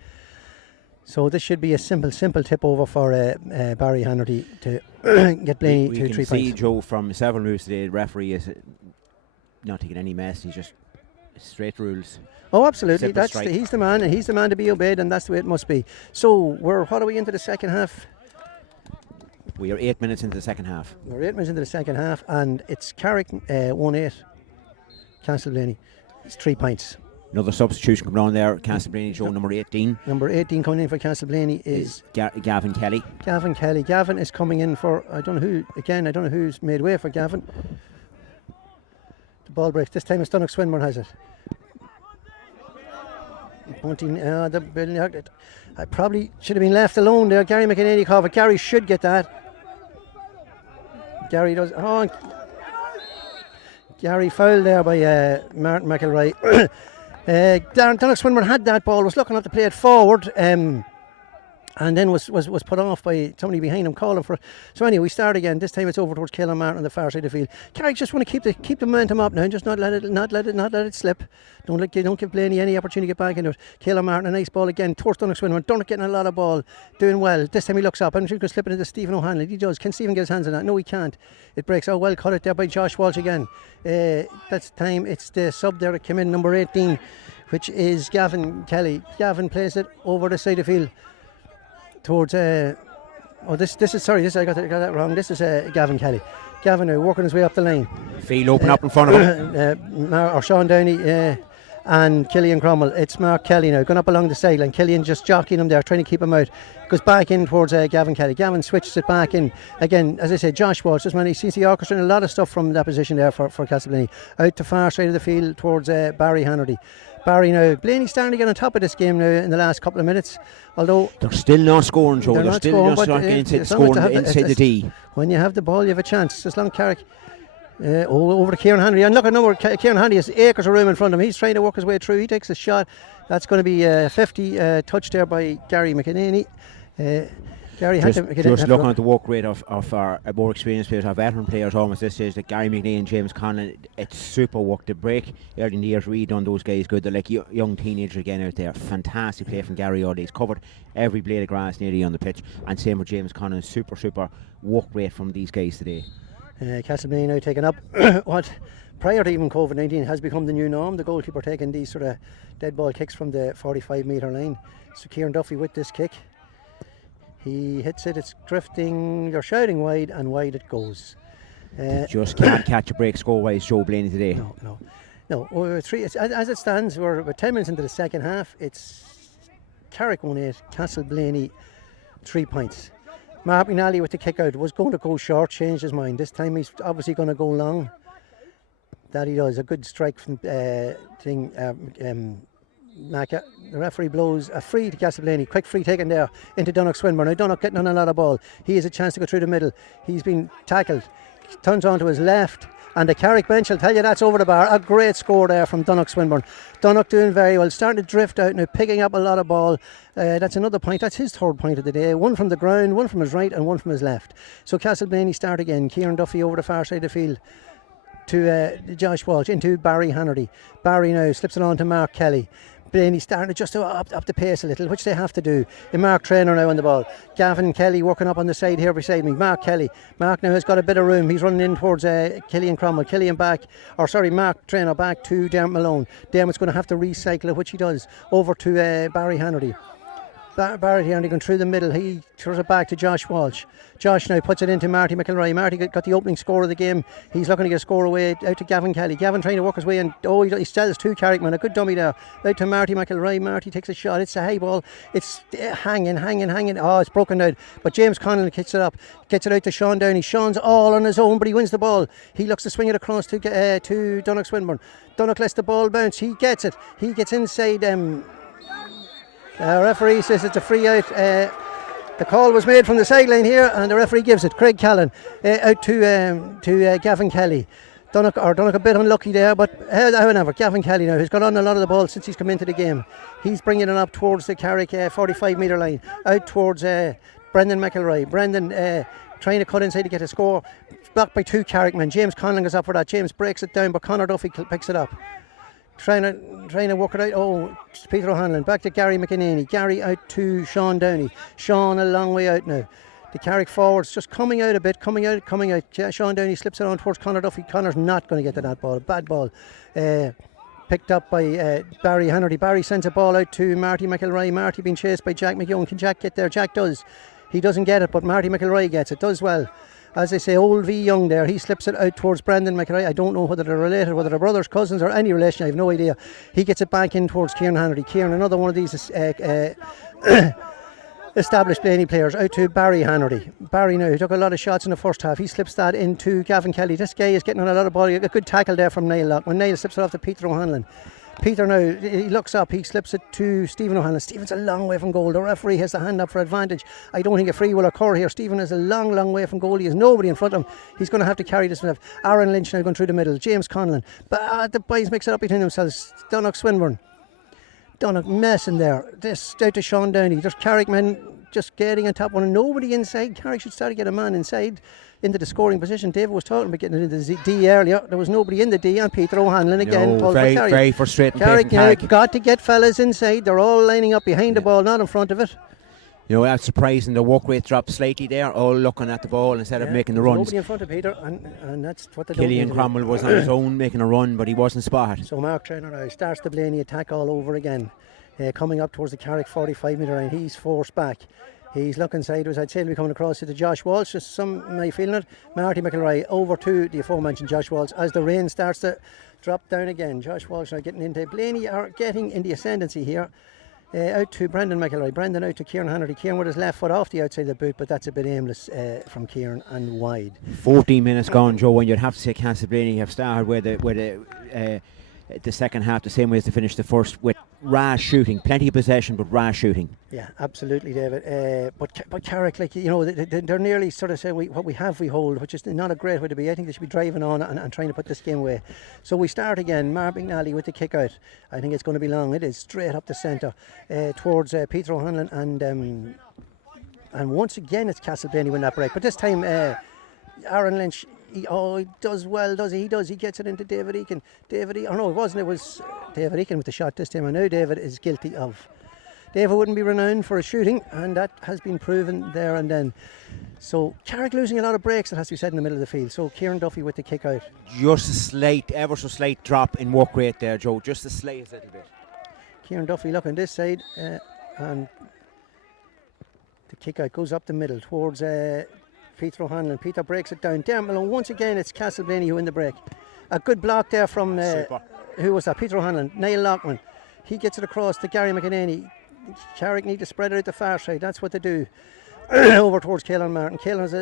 So this should be a simple tip over for Barry Hanratty to get Blaney to 3 points. We can see, Joe, from several moves today, the referee is not taking any mess. He's just straight rules. Oh, absolutely. He's the man, and he's the man to be obeyed, and that's the way it must be. So, what are we into the second half? We are 8 minutes into the second half. We're 8 minutes into the second half, and it's Carrick 1-8. Castleblayney. It's 3 points. Another substitution coming on there. Castleblayney, Joe, number 18. Number 18 coming in for Castleblayney is Gavin Kelly. Gavin Kelly. Gavin is coming in for, I don't know who's made way for Gavin. The ball breaks. This time it's Donnoch Swinburne has it. Bunting, I probably should have been left alone there. Gary McEnany called, but Gary should get that. Gary does. Oh, Gary fouled there by Martin McElroy. Donnoch Swinburne had that ball, was looking up to play it forward, and then was put off by somebody behind him calling for it. So anyway, we start again. This time it's over towards Caelan Martin on the far side of the field. Carrick just want to keep the momentum up now, and just not let it slip. Don't give Blaney any opportunity to get back into it. Caelan Martin, a nice ball again towards Donnoch Swinburne. Donnoch getting a lot of ball, doing well. This time he looks up. I'm sure he's going to slip it into Stephen O'Hanlon. He does. Can Stephen get his hands on that? No, he can't. It breaks. Oh, well cut it there by Josh Walsh again. That's time. It's the sub there that came in, number 18, which is Gavin Kelly. Gavin plays it over the side of the field towards I got that wrong. This is Gavin Kelly. Gavin now working his way up the lane. Field open up in front of him. Or Sean Downey and Killian Cromwell. It's Mark Kelly now going up along the sideline. Killian just jockeying him there, trying to keep him out. Goes back in towards Gavin Kelly. Gavin switches it back in again. As I said, Josh Walsh, this man, he seems to be orchestrating a lot of stuff from that position there for Castleblayney. Out to far side of the field towards Barry Hanratty. Barry now. Blaney starting to get on top of this game now in the last couple of minutes. Although they're still not scoring, Joe. They're still not getting scoring inside the D. When you have the ball, you have a chance. As long as Carrick over to Kieran Hanratty. And look at number Kieran Hanratty has acres of room in front of him. He's trying to work his way through. He takes a shot. That's going to be 50 touch there by Gary McEnany. Just looking at the work rate of our more experienced players, our veteran players almost this stage, like Gary McNeil and James Conlon, it's super work. The break early in the years really done those guys good. They're like young teenagers again out there. Fantastic play from Gary all day. He's covered every blade of grass nearly on the pitch, and same with James Conlon. Super work rate from these guys today. Castleblayney now taking up what prior to even COVID-19 has become the new norm, the goalkeeper taking these sort of dead ball kicks from the 45 metre line. So Kieran Duffy with this kick. He hits it, it's drifting, they're shouting wide, and wide it goes. Just can't catch a break score-wise, Joe Blaney today. No. As it stands, we're about 10 minutes into the second half. It's Carrick 1-8, Castleblayney 3 points. Mark McNally with the kick out was going to go short, changed his mind. This time he's obviously going to go long. That he does. A good strike from Macca. The referee blows a free to Castleblayney. Quick free taken there into Donnoch Swinburne. Now Donnoch getting on a lot of ball. He has a chance to go through the middle. He's been tackled. Turns on to his left. And the Carrick bench will tell you that's over the bar. A great score there from Donnoch Swinburne. Donnoch doing very well. Starting to drift out now, picking up a lot of ball. That's another point. That's his third point of the day. One from the ground, one from his right, and one from his left. So Castleblayney start again. Kieran Duffy over the far side of the field. to Josh Walsh, into Barry Hannerty. Barry now slips it on to Mark Kelly. Blaney starting to just up the pace a little, which they have to do. The Mark Traynor now on the ball. Gavin Kelly working up on the side here beside me. Mark Kelly. Mark now has got a bit of room. He's running in towards Killian Cromwell. Mark Traynor back to Dermot Malone. Dermot's going to have to recycle it, which he does, over to Barry Hannerty. Barry Hannerty going through the middle. He throws it back to Josh Walsh. Josh now puts it into Marty McElroy. Marty got the opening score of the game. He's looking to get a score away out to Gavin Kelly. Gavin trying to work his way in. He sells two Carrickman. A good dummy there. Out to Marty McElroy. Marty takes a shot. It's a high ball. It's hanging. Oh, it's broken out. But James Conlon kicks it up. Gets it out to Sean Downey. Sean's all on his own, but he wins the ball. He looks to swing it across to Donnoch Swinburne. Donnoch lets the ball bounce. He gets it. He gets inside. Referee says it's a free out. The call was made from the sideline here, and the referee gives it. Craig Callan out to Gavin Kelly. Donnoch a bit unlucky there, but however, Gavin Kelly now has got on a lot of the ball since he's come into the game. He's bringing it up towards the Carrick 45-metre line, out towards Brendan McElroy. Brendan trying to cut inside to get a score. Blocked by two Carrickmen. James Conlon goes up for that. James breaks it down, but Conor Duffy picks it up. Trying to work it out. Oh, Peter O'Hanlon back to Gary McEnany. Gary out to Sean Downey. Sean a long way out now. The Carrick forwards just coming out a bit, coming out. Sean Downey slips it on towards Conor Duffy. Conor's not going to get to that ball. Bad ball. Picked up by Barry Hannerty. Barry sends a ball out to Marty McElroy. Marty being chased by Jack McEwen. Can Jack get there? Jack does. He doesn't get it, but Marty McElroy gets it. Does well. As I say, old V Young there, he slips it out towards Brendan McElroy. I don't know whether they're related, whether they're brothers, cousins, or any relation. I have no idea. He gets it back in towards Kieran Hannerty. Kieran, another one of these established Blaney players, out to Barry Hannerty. Barry now, he took a lot of shots in the first half. He slips that into Gavin Kelly. This guy is getting on a lot of ball. A good tackle there from Niall Lockman. Niall slips it off to Peter O'Hanlon. Peter now, he looks up, he slips it to Stephen O'Hanlon. Stephen's a long way from goal. The referee has the hand up for advantage. I don't think a free will occur here. Stephen is a long way from goal. He has nobody in front of him. He's going to have to carry this one. Aaron Lynch now going through the middle. James Conlon. But the boys mix it up between themselves. Donnoch Swinburne. Donnoch messing there. This out to Sean Downey. There's Carrickmen just getting on top one and nobody inside. Carrick should start to get a man inside into the scoring position. David was talking about getting into the D earlier. There was nobody in the D, and Peter O'Hanlon again. Very frustrating. Carrick now got to get fellas inside. They're all lining up behind the ball, not in front of it. You know, that's surprising. The work rate dropped slightly there, all looking at the ball instead of making the runs. Nobody in front of Peter, and that's what they Killian Cromwell was on his own making a run, but he wasn't spotted. So Mark Traynor now starts the Blaney attack all over again. Coming up towards the Carrick 45-metre line. He's forced back. He's looking sideways. I'd say he'll be coming across to Josh Walsh. Just some may feeling it. Marty McElroy over to the aforementioned Josh Walsh as the rain starts to drop down again. Josh Walsh now getting into Blaney are getting in the ascendancy here. Out to Brendan McElroy. Brendan out to Kieran Hannerty. Kieran with his left foot off the outside of the boot, but that's a bit aimless from Kieran and wide. 14 minutes gone, Joe, and you'd have to say Castleblayney have started where the second half the same way as they finished the first, with rash shooting, plenty of possession but rash shooting. Yeah, absolutely, David. But Carrick, like, you know, they're nearly sort of say what we have we hold, which is not a great way to be. I think they should be driving on and trying to put this game away. So we start again. Mark McNally with the kick out. I think it's going to be long. It is straight up the centre towards Peter O'Hanlon, and once again it's Castleblayney with that break. But this time Aaron Lynch. He does well, does he? He does. He gets it into David Eakin. It was David Eakin with the shot this time. I know David is guilty of. David wouldn't be renowned for his shooting, and that has been proven there and then. So Carrick losing a lot of breaks, it has to be said, in the middle of the field. So Kieran Duffy with the kick out. Just a slight, ever so slight drop in work rate there, Joe. Just the slightest little bit. Kieran Duffy looking this side, and the kick out goes up the middle towards Peter O'Hanlon. Peter breaks it down. Dermot Malone, once again it's Castleblayney who win the break. A good block there from who was that? Peter O'Hanlon. Niall Lockman. He gets it across to Gary McEnany. Carrick need to spread it out the far side. That's what they do. Over towards Caelan Martin. Caelan has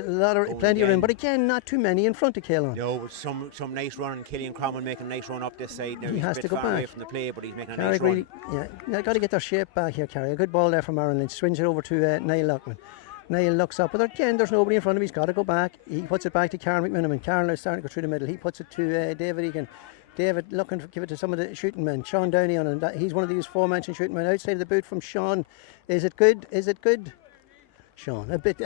plenty of room, but again not too many in front of Caelan. No, but some nice run, and Killian Cromwell making a nice run up this side. Now he has to go back away from the play, but he's making a Carrick nice run. Really, yeah, they've got to get their shape back here, Carrick. A good ball there from Aaron Lynch. Swings it over to Niall Lockman. Niall looks up, but again there's nobody in front of him. He's got to go back. He puts it back to Karen McMiniman. Karen is starting to go through the middle. He puts it to David Egan. David looking to give it to some of the shooting men. Sean Downey on it. He's one of these aforementioned shooting men. Outside of the boot from Sean. Is it good? Is it good? Sean. A bit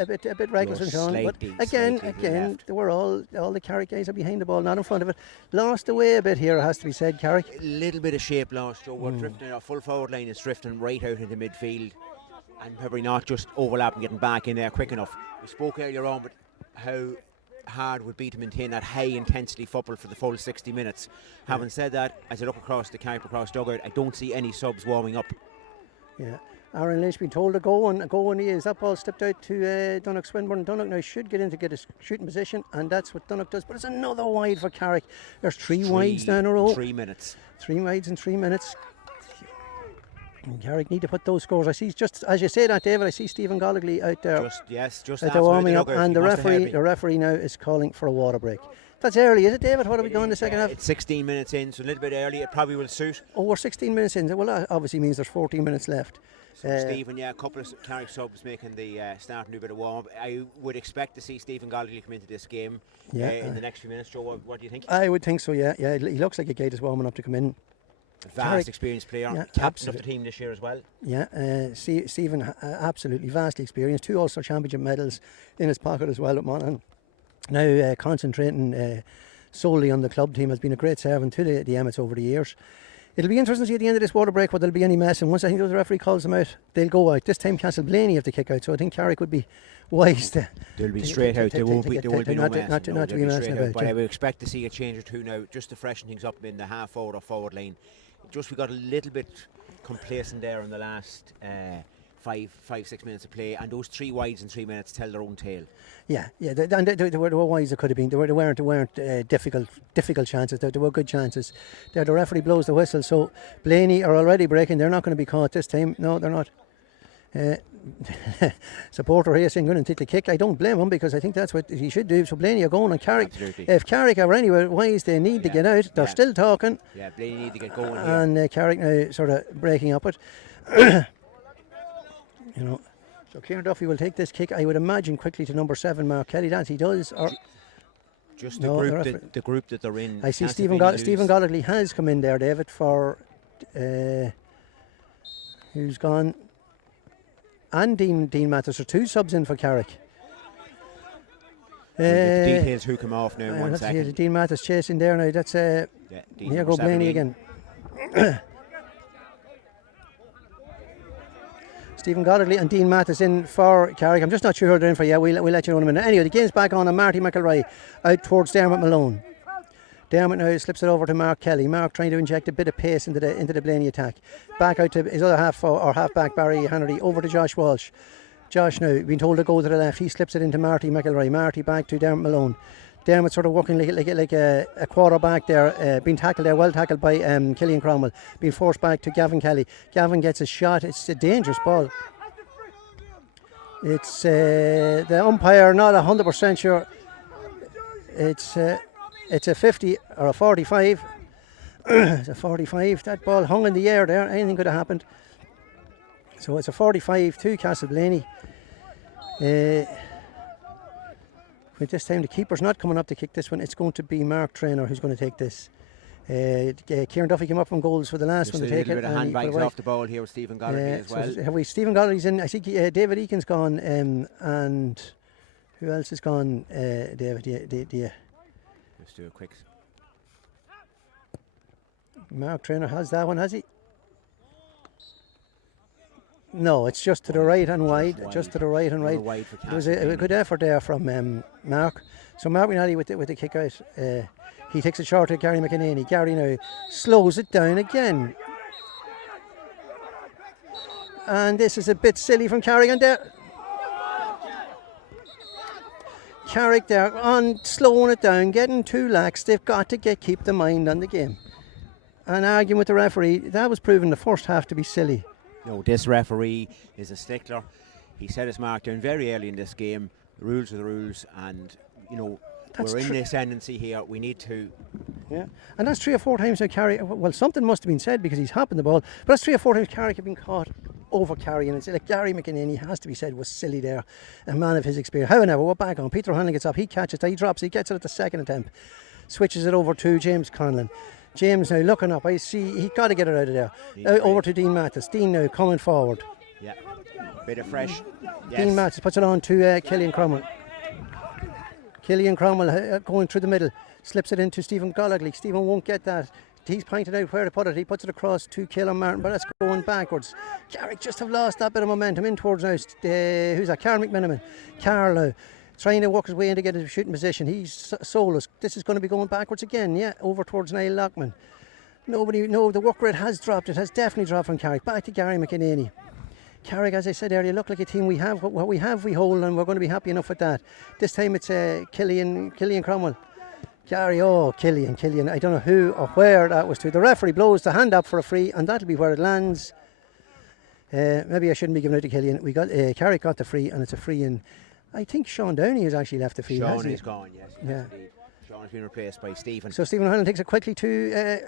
reckless from Sean. But again, they were all the Carrick guys are behind the ball, not in front of it. Lost away a bit here, it has to be said, Carrick. A little bit of shape lost, Joe. We're drifting, our full forward line is drifting right out into midfield, and probably not just overlapping, getting back in there quick enough. We spoke earlier on about how hard it would be to maintain that high intensity football for the full 60 minutes. Having said that, as I look across the Carrickmacross dugout, I don't see any subs warming up. Yeah. Aaron Lynch been told to go and he is. That ball slipped out to Donnock Swinburne. Donnock now should get in to get a shooting position, and that's what Donnock does. But it's another wide for Carrick. There's three wides down a row. 3 minutes. 3 wides in 3 minutes. And Carrick need to put those scores. I see, just as you say that, David, I see Stephen Gollagly out there. Just out there warming up, and the referee now is calling for a water break. That's early, is it, David? What are we going in the second half? It's 16 minutes in, so a little bit early. It probably will suit. Oh, we're 16 minutes in. Well, that obviously means there's 14 minutes left. So Stephen, a couple of Carrick subs making the start, new bit of warm up. I would expect to see Stephen Gollagly come into this game in the next few minutes. Joe, what do you think? I would think so, yeah. He looks like a guy that's warming up to come in. Vast experienced player, captain of the team this year as well. Yeah, Stephen, absolutely vastly experienced. 2 Ulster Championship medals in his pocket as well at Monaghan. Now concentrating solely on the club team, has been a great servant to the Emmets over the years. It'll be interesting to see at the end of this water break whether there'll be any mess, and once I think the referee calls them out, they'll go out. This time Castleblayney have to kick out, so I think Carrick would be wise to... They'll be straight out, there won't be no mess. Not to be messing about. But I would expect to see a change or two now, just to freshen things up in the half forward or forward line. Just we got a little bit complacent there in the last 5-6 minutes of play, and those 3 wides in 3 minutes tell their own tale. Yeah, and there were wides that could have been. There weren't difficult chances. There were good chances. The referee blows the whistle, so Blaney are already breaking. They're not going to be caught this time. No, they're not. Supporter here saying going to take the kick. I don't blame him, because I think that's what he should do. So Blaney are going on Carrick. Absolutely. If Carrick are anywhere wise, they need to get out. They're still talking. Yeah, Blaney need to get going here. And Carrick now sort of breaking up it. So Kieran Duffy will take this kick, I would imagine, quickly to number 7, Mark Kelly. That he does. Or just the group that they're in. I see Stephen Gollagly has come in there, David, for who's gone, and Dean Mathis are 2 subs in for Carrick. We'll get the details who come off now in 1 second. Dean Mathis chasing there now. That's here go Blaney again. Stephen Goddardly and Dean Mathis in for Carrick. I'm just not sure who they're in for yet. We'll let you know in a minute. Anyway, the game's back on, and Marty McElroy out towards Dermot Malone. Dermot now slips it over to Mark Kelly. Mark trying to inject a bit of pace into the Blaney attack. Back out to his other half-back Barry Hannery, over to Josh Walsh. Josh now being told to go to the left. He slips it into Marty McElroy. Marty back to Dermot Malone. Dermot sort of working like a quarterback there, being tackled there, well tackled by Killian Cromwell, being forced back to Gavin Kelly. Gavin gets a shot. It's a dangerous ball. It's the umpire not 100% sure. It's a 50 or a 45. It's a 45. That ball hung in the air there. Anything could have happened. So it's a 45 to Castleblayney. But this time the keeper's not coming up to kick this one. It's going to be Mark Traynor who's going to take this. Kieran Duffy came up from goals for the last one to take it. A little bit of handbags off the ball here with Stephen Goddardly as well. So have we Stephen Goddardly's in? I think David Eakin's gone, and who else is gone? David, let's do a quick. Mark Traynor has that one, has he? No, it's just to the right and wide. Just to the right and right. It was a good effort there from Mark. So Mark McNally with the kick out. He takes it short to Gary McEnany. Gary now slows it down again. And this is a bit silly from Carrick and there. Carrick there on slowing it down, getting too lax. They've got to keep the mind on the game. And arguing with the referee, that was proven the first half to be silly. No, this referee is a stickler. He set his mark down very early in this game. The rules are the rules, and we're in the ascendancy here. We need to. Yeah, and that's 3 or 4 times now Carrick. Well, something must have been said because he's hopping the ball. But that's 3 or 4 times Carrick have been caught over carrying. It's like Gary McEnany has to be said was silly there, a man of his experience. However, we're back on. Peter O'Hanlon gets up. He catches it. He drops. He gets it at the second attempt. Switches it over to James Conlon. James now looking up. I see he got to get it out of there. Over to Dean Mathis. Dean now coming forward. Yeah. Bit of fresh. Dean Mattis puts it on to Killian Cromwell. Killian Cromwell going through the middle, slips it into Stephen Gollagley. Stephen won't get that. He's pointed out where to put it. He puts it across to Keelan Martin, but that's going backwards. Carrick just have lost that bit of momentum in towards now. Who's that? Carl McMiniman. Carlo trying to work his way in to get a shooting position. He's soulless. This is going to be going backwards again. Yeah, over towards Niall Lockman. The work rate has dropped. It has definitely dropped from Carrick. Back to Gary McInerney. Carrick, as I said earlier, look like a team we have. What we have, we hold, and we're going to be happy enough with that. This time it's Killian Cromwell. Killian. I don't know who or where that was to. The referee blows the hand up for a free, and that'll be where it lands. Maybe I shouldn't be giving it to Killian. We got Carrick got the free, and it's a free in. I think Sean Downey has actually left the field. Sean is gone, yes. Yeah. Sean has been replaced by Stephen. So Stephen O'Hanlon takes it quickly to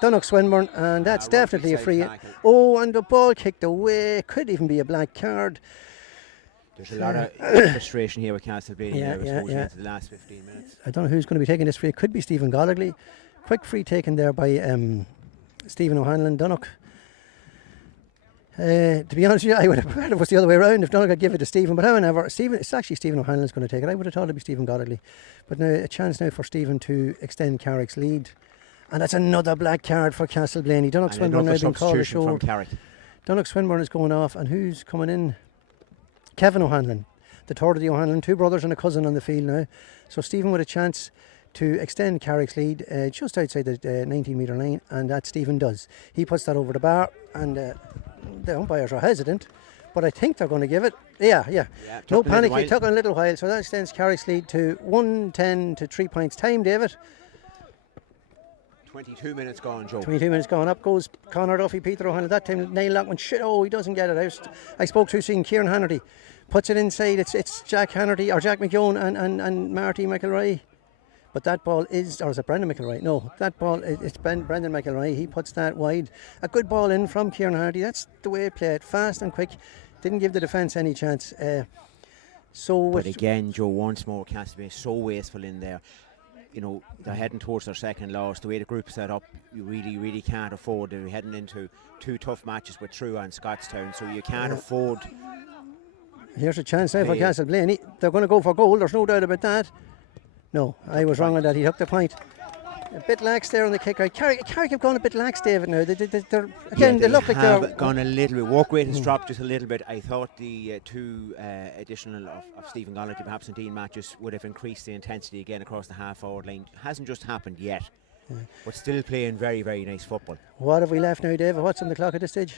Donnock Swinburne, and that's definitely a free. Oh, and the ball kicked away. Could even be a black card. There's a lot of frustration here with Castleblayney into the last 15 minutes. I don't know who's going to be taking this free. It could be Stephen Gollagley. Quick free taken there by Stephen O'Hanlon. Donnock. To be honest with you, I would have preferred it was the other way around if Donnock had given it to Stephen, but however, it's actually Stephen O'Hanlon's going to take it. I would have thought it'd be Stephen Gollagley. But now a chance now for Stephen to extend Carrick's lead. And that's another black card for Castleblayney. Donnock Swinburne now being called ashore. Donnock Swinburne is going off, and who's coming in? Kevin O'Hanlon, the third of the O'Hanlon, two brothers and a cousin on the field now. So Stephen with a chance to extend Carrick's lead just outside the 19-metre line, and that Stephen does. He puts that over the bar, and the umpires are hesitant, but I think they're going to give it. Yeah. No panic, it took a little while, so that extends Carrick's lead to 1-10 to 3 points. Time, David? 22 minutes gone, Joe. 22 minutes gone. Up goes Conor Duffy, Peter O'Hanlon. That time Niall Lockman, he doesn't get it. I spoke to Kieran Hannerty. Puts it inside. It's Jack Hannerty or Jack McKeown and Marty McElroy. But that ball is, or is it Brendan McElroy? No, that ball, it's Brendan McElroy. He puts that wide. A good ball in from Kieran Hannerty. That's the way it played. Fast and quick. Didn't give the defence any chance. But again, Joe, once more, Castleblayney so wasteful in there. You know, they're heading towards their second loss. The way the group's set up, you really can't afford. They're heading into two tough matches with True and Scottstown, so you can't afford. Here's a chance now for Castleblayney. They're going to go for goal, there's no doubt about that. No, I was wrong on that. He took the point. A bit lax there on the kick out. Carrick have gone a bit lax, David, now. They look like they're gone a little bit. Work rate has dropped just a little bit. I thought the two additional of Stephen Gollagley, perhaps in Dean matches, would have increased the intensity again across the half-forward line. Hasn't just happened yet, but still playing very nice football. What have we left now, David? What's on the clock at this stage?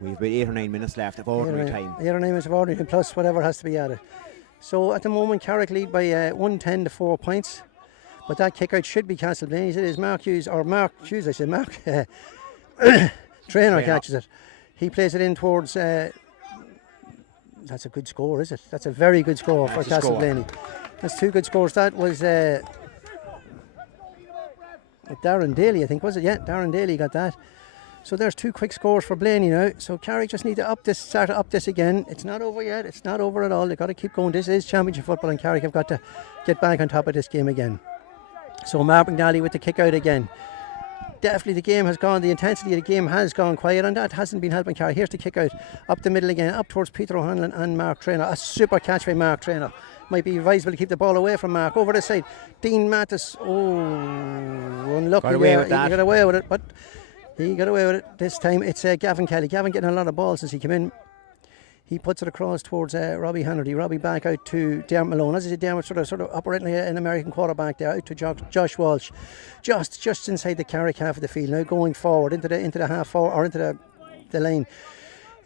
We've about 8 or 9 minutes left of ordinary time. 8 or 9 minutes of ordinary time, plus whatever has to be added. So at the moment, Carrick lead by 1-10 to 4 points. But that kick out should be Castleblayney's. It is Mark Hughes Traynor catches it. He plays it in towards. That's a good score, is it? That's a very good score for Castleblayney. That's two good scores. That was Darren Daly, I think, was it? Yeah, Darren Daly got that. So there's two quick scores for Blaney now. So Carrick just need to start to up this again. It's not over yet. It's not over at all. They've got to keep going. This is championship football, and Carrick have got to get back on top of this game again. So Mark McNally with the kick out again. Definitely the game has gone, the intensity of the game has gone quiet, and that hasn't been helping Carrick. Here's the kick out up the middle again, up towards Peter O'Hanlon and Mark Traynor. A super catch by Mark Traynor. Might be advisable to keep the ball away from Mark. Over the side, Dean Mattis. Unlucky. He got away with it, but he got away with it this time. It's Gavin Kelly. Gavin getting a lot of balls as he came in. He puts it across towards Robbie Hannerty. Robbie back out to Dermot Malone. As I said, Dermot sort of operating like an American quarterback there, out to Josh Walsh. Just inside the Carrick half of the field now, going forward into the half forward, or into the lane,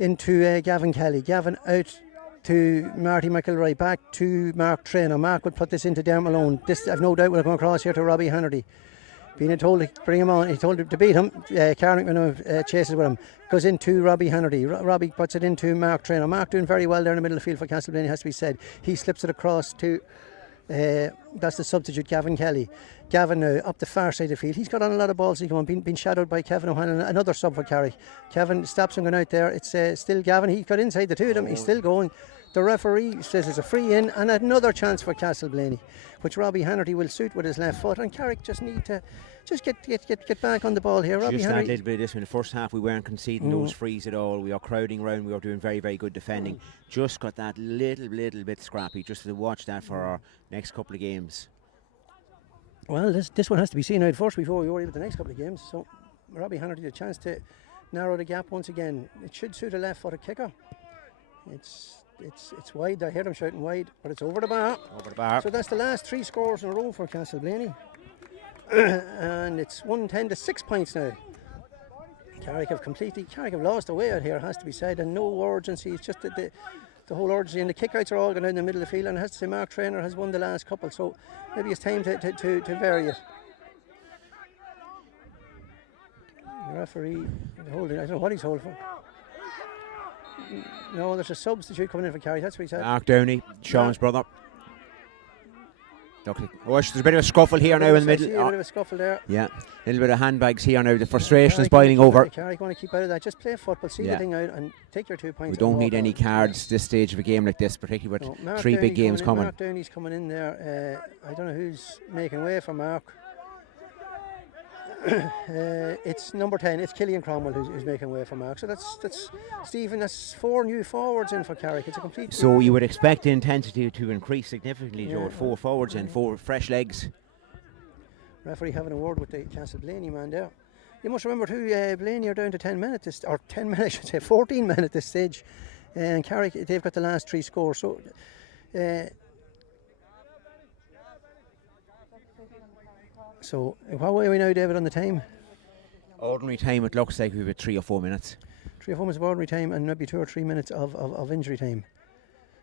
into Gavin Kelly. Gavin out to Marty McElroy, back to Mark Traynor. Mark would put this into Dermot Malone. This, I've no doubt, will come across here to Robbie Hannerty. Being told to bring him on, he told him to beat him. Carrickman chases with him. Goes into Robbie Hannerty. Robbie puts it into Mark Traynor. Mark doing very well there in the middle of the field for Castleblayney, has to be said. He slips it across to, that's the substitute, Gavin Kelly. Gavin now up the far side of the field. He's got on a lot of balls. He's been shadowed by Kevin O'Hanlon, another sub for Carrick. Kevin stops him going out there. It's still Gavin. He got inside the two of them. He's still going. The referee says it's a free in and another chance for Castleblayney, which Robbie Hannerty will suit with his left foot, and Carrick just need to get back on the ball here. Robbie Just a Hannerty. little bit of this in the first half. We weren't conceding those frees at all. We were crowding around. We were doing very, very good defending. Just got that little bit scrappy. Just to watch that for our next couple of games. Well, this one has to be seen out first before we worry about the next couple of games. So Robbie Hannerty a chance to narrow the gap once again. It should suit a left-footed kicker. It's wide. I heard him shouting wide, but it's over the bar. Over the bar. So that's the last 3 scores in a row for Castleblayney. And it's 110 to 6 points now. Carrick have lost the way out here, has to be said, and no urgency. It's just that the whole urgency, and the kickouts are all going down the middle of the field, and it has to say Mark Traynor has won the last couple, so maybe it's time to vary it. The referee holding, I don't know what he's holding for. No, there's a substitute coming in for Carrick, that's what he said. Mark Downey, Sean's brother. Look, there's a bit of a scuffle here now in the middle. A bit of a scuffle there. Yeah, a little bit of handbags here now. The frustration is Carrick boiling over. Carrick want to keep out of that. Just play football, see the thing out, and take your 2 points. We don't need any cards this stage of a game like this, particularly with 3 big games coming. Mark Downey's coming in there. I don't know who's making way for Mark. It's number 10. It's Killian Cromwell who's making way for Mark. So that's Stephen. That's 4 new forwards in for Carrick. It's a complete. So you would expect the intensity to increase significantly, Joe. 4 forwards and 4 fresh legs. Referee having a word with the Castleblayney man there. You must remember too, Blaney are down to 10 minutes, or 10 minutes, I should say, 14 minutes at this stage, and Carrick they've got the last 3 scores. So. So, what way are we now, David, on the time? Ordinary time, it looks like we've got 3 or 4 minutes. 3 or 4 minutes of ordinary time and maybe 2 or 3 minutes of injury time.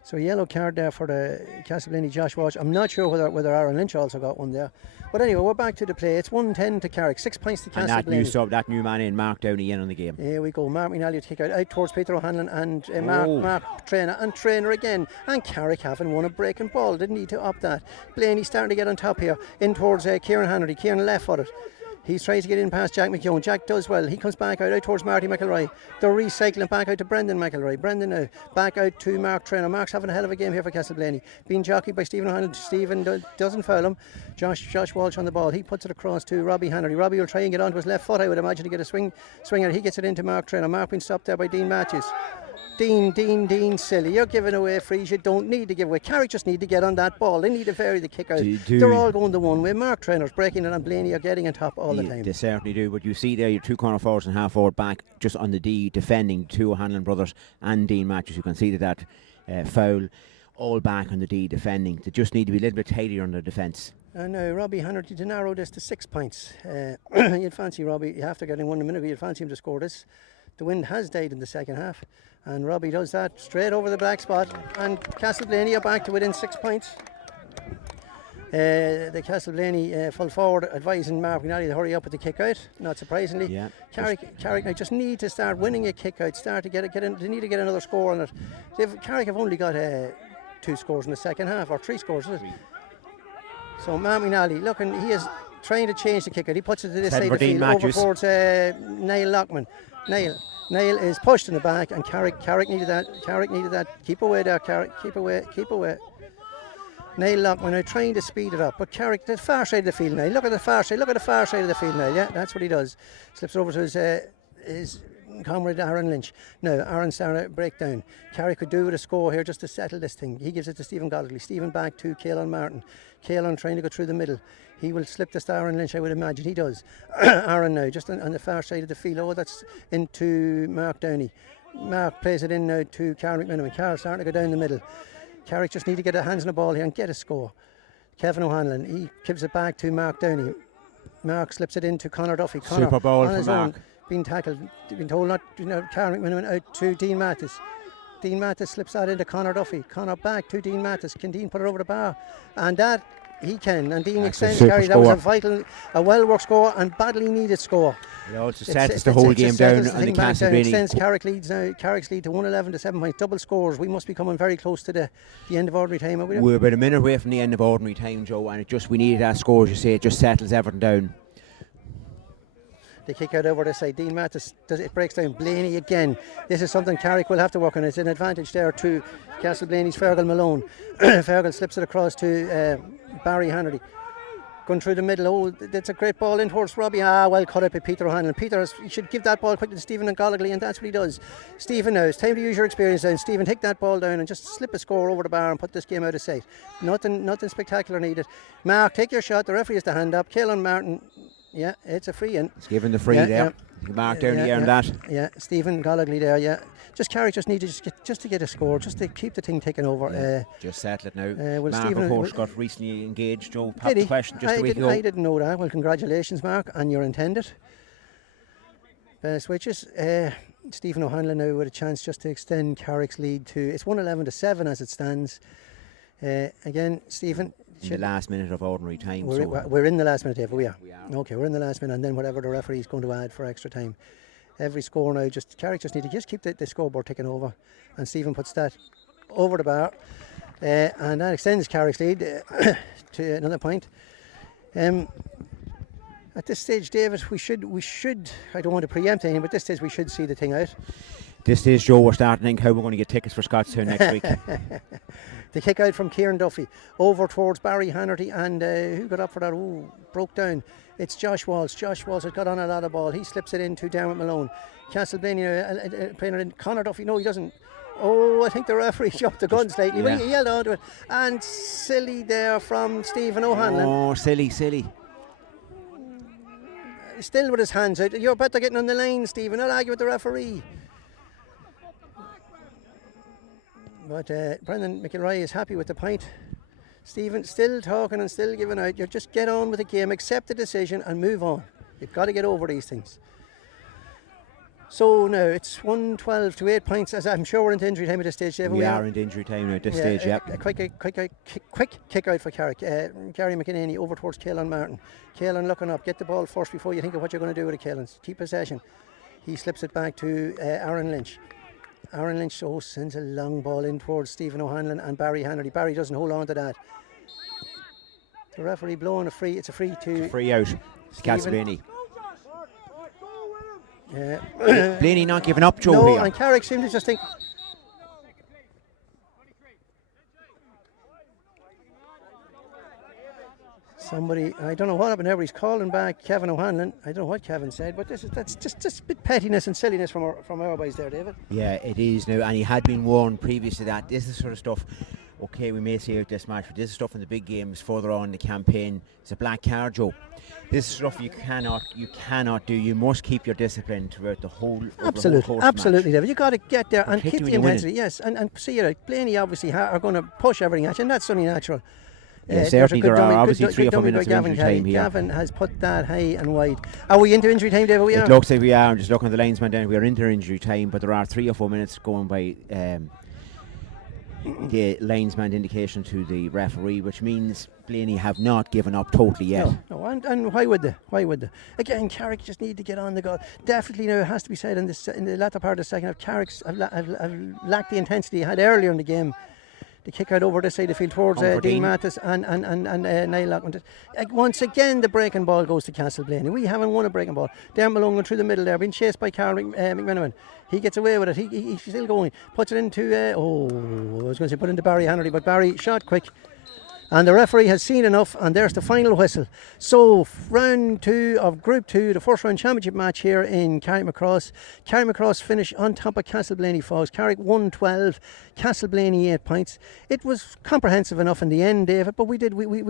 So, a yellow card there for the Castleblayney Josh Walsh. I'm not sure whether Aaron Lynch also got one there. But anyway, we're back to the play. It's 110 to Carrick, 6 points to Castleblayney. And that new man in, Mark Downey, in on the game. Here we go. Mark McNally to kick out towards Peter O'Hanlon and Mark Traynor and Traynor again. And Carrick having won a breaking ball. Didn't need to opt that. Blaney starting to get on top here. In towards Kieran Hannerty. Kieran left footed. He's trying to get in past Jack McKeown. Jack does well. He comes back out towards Marty McElroy. They're recycling back out to Brendan McElroy. Brendan now back out to Mark Traynor. Mark's having a hell of a game here for Castleblayney. Being jockeyed by Stephen O'Hanlon. Stephen doesn't foul him. Josh Walsh on the ball. He puts it across to Robbie Hannerty. Robbie will try and get onto his left foot, I would imagine, to get a swinger. He gets it into Mark Traynor. Mark being stopped there by Dean Matthews. Dean, silly. You're giving away frees you don't need to give away. Carrick just need to get on that ball. They need to vary the kick out. They're all going the one way. Mark Traynor's breaking it and Blaney are getting on top all the time. They certainly do. But you see there, your 2 corner forwards and half forward back just on the D, defending 2 O'Hanlon brothers and Dean Matthews. You can see that foul all back on the D, defending. They just need to be a little bit tidier on the defence. And now Robbie Hannerty to narrow this to 6 points. You'd fancy Robbie, you have to get in 1 minute, but you'd fancy him to score this. The wind has died in the second half, and Robbie does that straight over the black spot, and Castleblayney are back to within 6 points. The Castleblayney full forward advising Mark McNally to hurry up with the kick out, not surprisingly. Yeah. Carrick now just need to start winning a kick out, start to get in, they need to get another score on it. Carrick have only got 2 scores in the second half, or 3 scores, is it? So Mark McNally, looking, he is trying to change the kick out. He puts it to this side of the field, over towards Niall Lockman. Niall is pushed in the back, and Carrick needed that. Keep away there, Carrick. Keep away. Niall Lockman now trying to speed it up, but Carrick, the far side of the field now. Look at the far side of the field now. Yeah, that's what he does. Slips over to his comrade Aaron Lynch. Now Aaron's starting to break down. Carrick could do with a score here just to settle this thing. He gives it to Stephen Goddardly. Stephen back to Caelan Martin. Caelan trying to go through the middle. He will slip this to Aaron Lynch, I would imagine. He does. Aaron now, just on the far side of the field. Oh, that's into Mark Downey. Mark plays it in now to Carrickmacross. Carrick starting to go down the middle. Carrick just need to get their hands on the ball here and get a score. Kevin O'Hanlon, he gives it back to Mark Downey. Mark slips it into Conor Duffy. Conor Super ball on his from own, Mark. being tackled, being told not, Carrickmacross out to Dean Mathis. Dean Mathis slips that into Conor Duffy. Conor back to Dean Mathis. Can Dean put it over the bar? And that he can. And Dean extends carry. That was a well-worked score and badly needed score. It also settles the whole game down on the Castleblayney. Extends Carrick's lead to 111 to 7 points. Double scores. We must be coming very close to the end of ordinary time. We're about a minute away from the end of ordinary time, Joe, and we needed that score, as you say. It just settles everything down. They kick out over this side. Dean Mattis it breaks down. Blaney again. This is something Carrick will have to work on. It's an advantage there to Castleblayney's Fergal Malone. Fergal slips it across to Barry Hannerty. Going through the middle. Oh, that's a great ball in towards Robbie. Well cut up by Peter O'Hanlon. Peter should give that ball quickly to Stephen and Gollagly, and that's what he does. Stephen, now it's time to use your experience then. Stephen, take that ball down and just slip a score over the bar and put this game out of sight. Nothing spectacular needed. Mark, take your shot. The referee has the hand up. Kaelan Martin. Yeah, it's a free in. It's given the free there. Mark down the air and that. Yeah, Stephen Gollagly there. Yeah, Carrick just needed to get a score, just to keep the thing ticking over. Just settle it now. Well, Mark, Stephen, of course, got recently engaged. Joe, did he? question just a week ago. I didn't know that. Well, congratulations, Mark, on your intended switches. Stephen O'Hanlon now with a chance just to extend Carrick's lead to it's 111-7 as it stands. Again, Stephen. In the last minute of ordinary time. We're in the last minute, Dave. We are. We are. Okay, we're in the last minute, and then whatever the referee's going to add for extra time. Every score now, Carrick just need to keep the scoreboard ticking over, and Stephen puts that over the bar, and that extends Carrick's lead to another point. At this stage, David, we should. I don't want to preempt anything, but at this stage we should see the thing out. This is Joe. We're starting to think how we're going to get tickets for Scottstown next week. The kick out from Kieran Duffy over towards Barry Hannerty, and who got up for that? Broke down. It's Josh Walsh. Josh Walsh has got on a lot of ball. He slips it into Dermot Malone. Castleblayney playing it in. Connor Duffy. No, he doesn't. Oh, I think the referee jumped the gun slightly. But he held on to it. And silly there from Stephen O'Hanlon. Oh, silly. Still with his hands out. You're better getting on the line, Stephen. I'll argue with the referee. But Brendan McIlroy is happy with the point. Stephen still talking and still giving out. You just get on with the game, accept the decision and move on. You've got to get over these things. So now it's 112 to 8 points, as I'm sure we're into injury time at this stage. We are into injury time now at this stage, yeah. A quick kick out for Carrick. Gary McInerney over towards Kaelan Martin. Kaelan looking up. Get the ball first before you think of what you're going to do with it, Kaelan. Keep possession. He slips it back to Aaron Lynch. Aaron Lynch sends a long ball in towards Stephen O'Hanlon and Barry Hannerty. Barry doesn't hold on to that. The referee blowing a free. It's a free to... It's a free out. It's Castleblayney. Blaney not giving up, Joe. No, here. And Carrick seemed to just think... Somebody, I don't know what happened there, but he's calling back Kevin O'Hanlon. I don't know what Kevin said, but that's just a bit pettiness and silliness from our boys there, David. Yeah, it is now, and he had been warned previous to that. This is the sort of stuff, okay, we may see out this match, but this is stuff in the big games further on in the campaign. It's a black card, Joe. This is stuff you cannot do. You must keep your discipline throughout the whole Absolutely, David. You got to get there and keep the intensity. Yes, and see it. Blaney obviously are going to push everything at you, and that's only natural. Yeah, certainly there are obviously 3 or 4 minutes of injury time here. Gavin has put that high and wide. Are we into injury time, David? It looks like we are. I'm just looking at the linesman down. We are into injury time, but there are 3 or 4 minutes going by the linesman indication to the referee, which means Blaney have not given up totally yet. No, and why would they? Again, Carrick just need to get on the go. Definitely now it has to be said in the latter part of the second half, Carrick's have lacked the intensity he had earlier in the game. The kick out over the side of the field towards Dean Mattis and Niall Lockman. Once again, the breaking ball goes to Castleblayney. We haven't won a breaking ball. Dermot Malone going through the middle there, being chased by Carl McMenamin. He gets away with it. He's still going. Puts it into, I was going to say put into Barry Hannerty, but Barry shot quick. And the referee has seen enough, and there's the final whistle. So, round 2 of Group 2, the first round championship match here in Carrickmacross. Carrickmacross finish on top of Castleblayney Faughs. Carrick 112, Castleblayney 8 points. It was comprehensive enough in the end, David, but we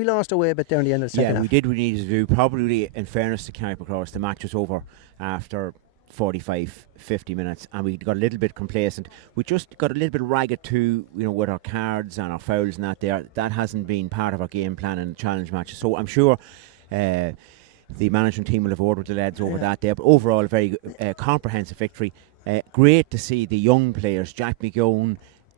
lost away a bit there in the end of the second half. Yeah, we did what we needed to do. Probably, in fairness to Carrickmacross, the match was over after 45-50 minutes, and we got a little bit complacent. We just got a little bit ragged too, with our cards and our fouls and that there. That hasn't been part of our game plan in the challenge matches. So I'm sure the management team will have ordered the lads over that there. But overall, a very comprehensive victory. Great to see the young players, Jack McGowan,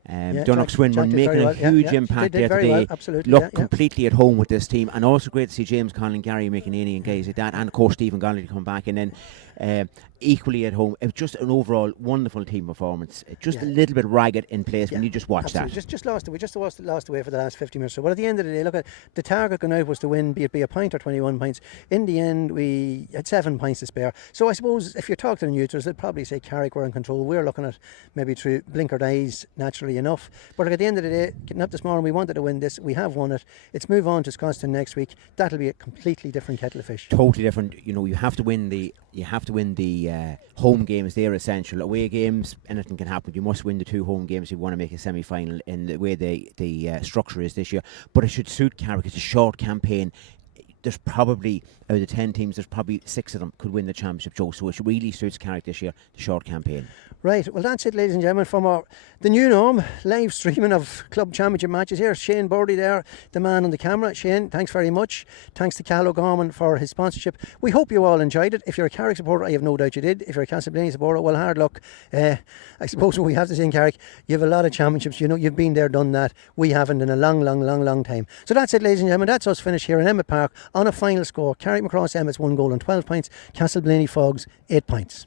Dunnock Swinburne making a huge impact there today. Well, absolutely. Look completely at home with this team, and also great to see James Conlon, Gary McEnany and guys like that, and of course Stephen Gonnelly to come back, and then equally at home. It was just an overall wonderful team performance. Just a little bit ragged in place when you just watch that. Just lost away for the last 50 minutes. So, but at the end of the day, look at the target going out was to win, be it a point or 21 points. In the end, we had 7 points to spare. So I suppose if you talk to the neutrals, they'd probably say Carrick were in control. We're looking at maybe through blinkered eyes, naturally enough. But at the end of the day, getting up this morning, we wanted to win this. We have won it. It's move on to Scotstoun next week. That'll be a completely different kettle of fish. Totally different. You know, you have to win the home games. They're essential. Away games, anything can happen. You must win the 2 home games if you want to make a semi-final in the way the structure is this year. But it should suit Carrick. It's a short campaign. There's probably, out of the 10 teams, there's probably 6 of them could win the championship, Joe. So it really suits Carrick this year, the short campaign. Right, well that's it, ladies and gentlemen, from the new norm, live streaming of club championship matches here. Shane Birdie there, the man on the camera. Shane, thanks very much. Thanks to Cal O'Gorman for his sponsorship. We hope you all enjoyed it. If you're a Carrick supporter, I have no doubt you did. If you're a Castleblayney supporter, well, hard luck. I suppose what we have to say in Carrick, you have a lot of championships. You know, you've been there, done that. We haven't in a long time. So that's it, ladies and gentlemen. That's us finished here in Emmett Park on a final score. Carrickmacross Emmets 1 goal and 12 points. Castleblayney Faughs 8 points.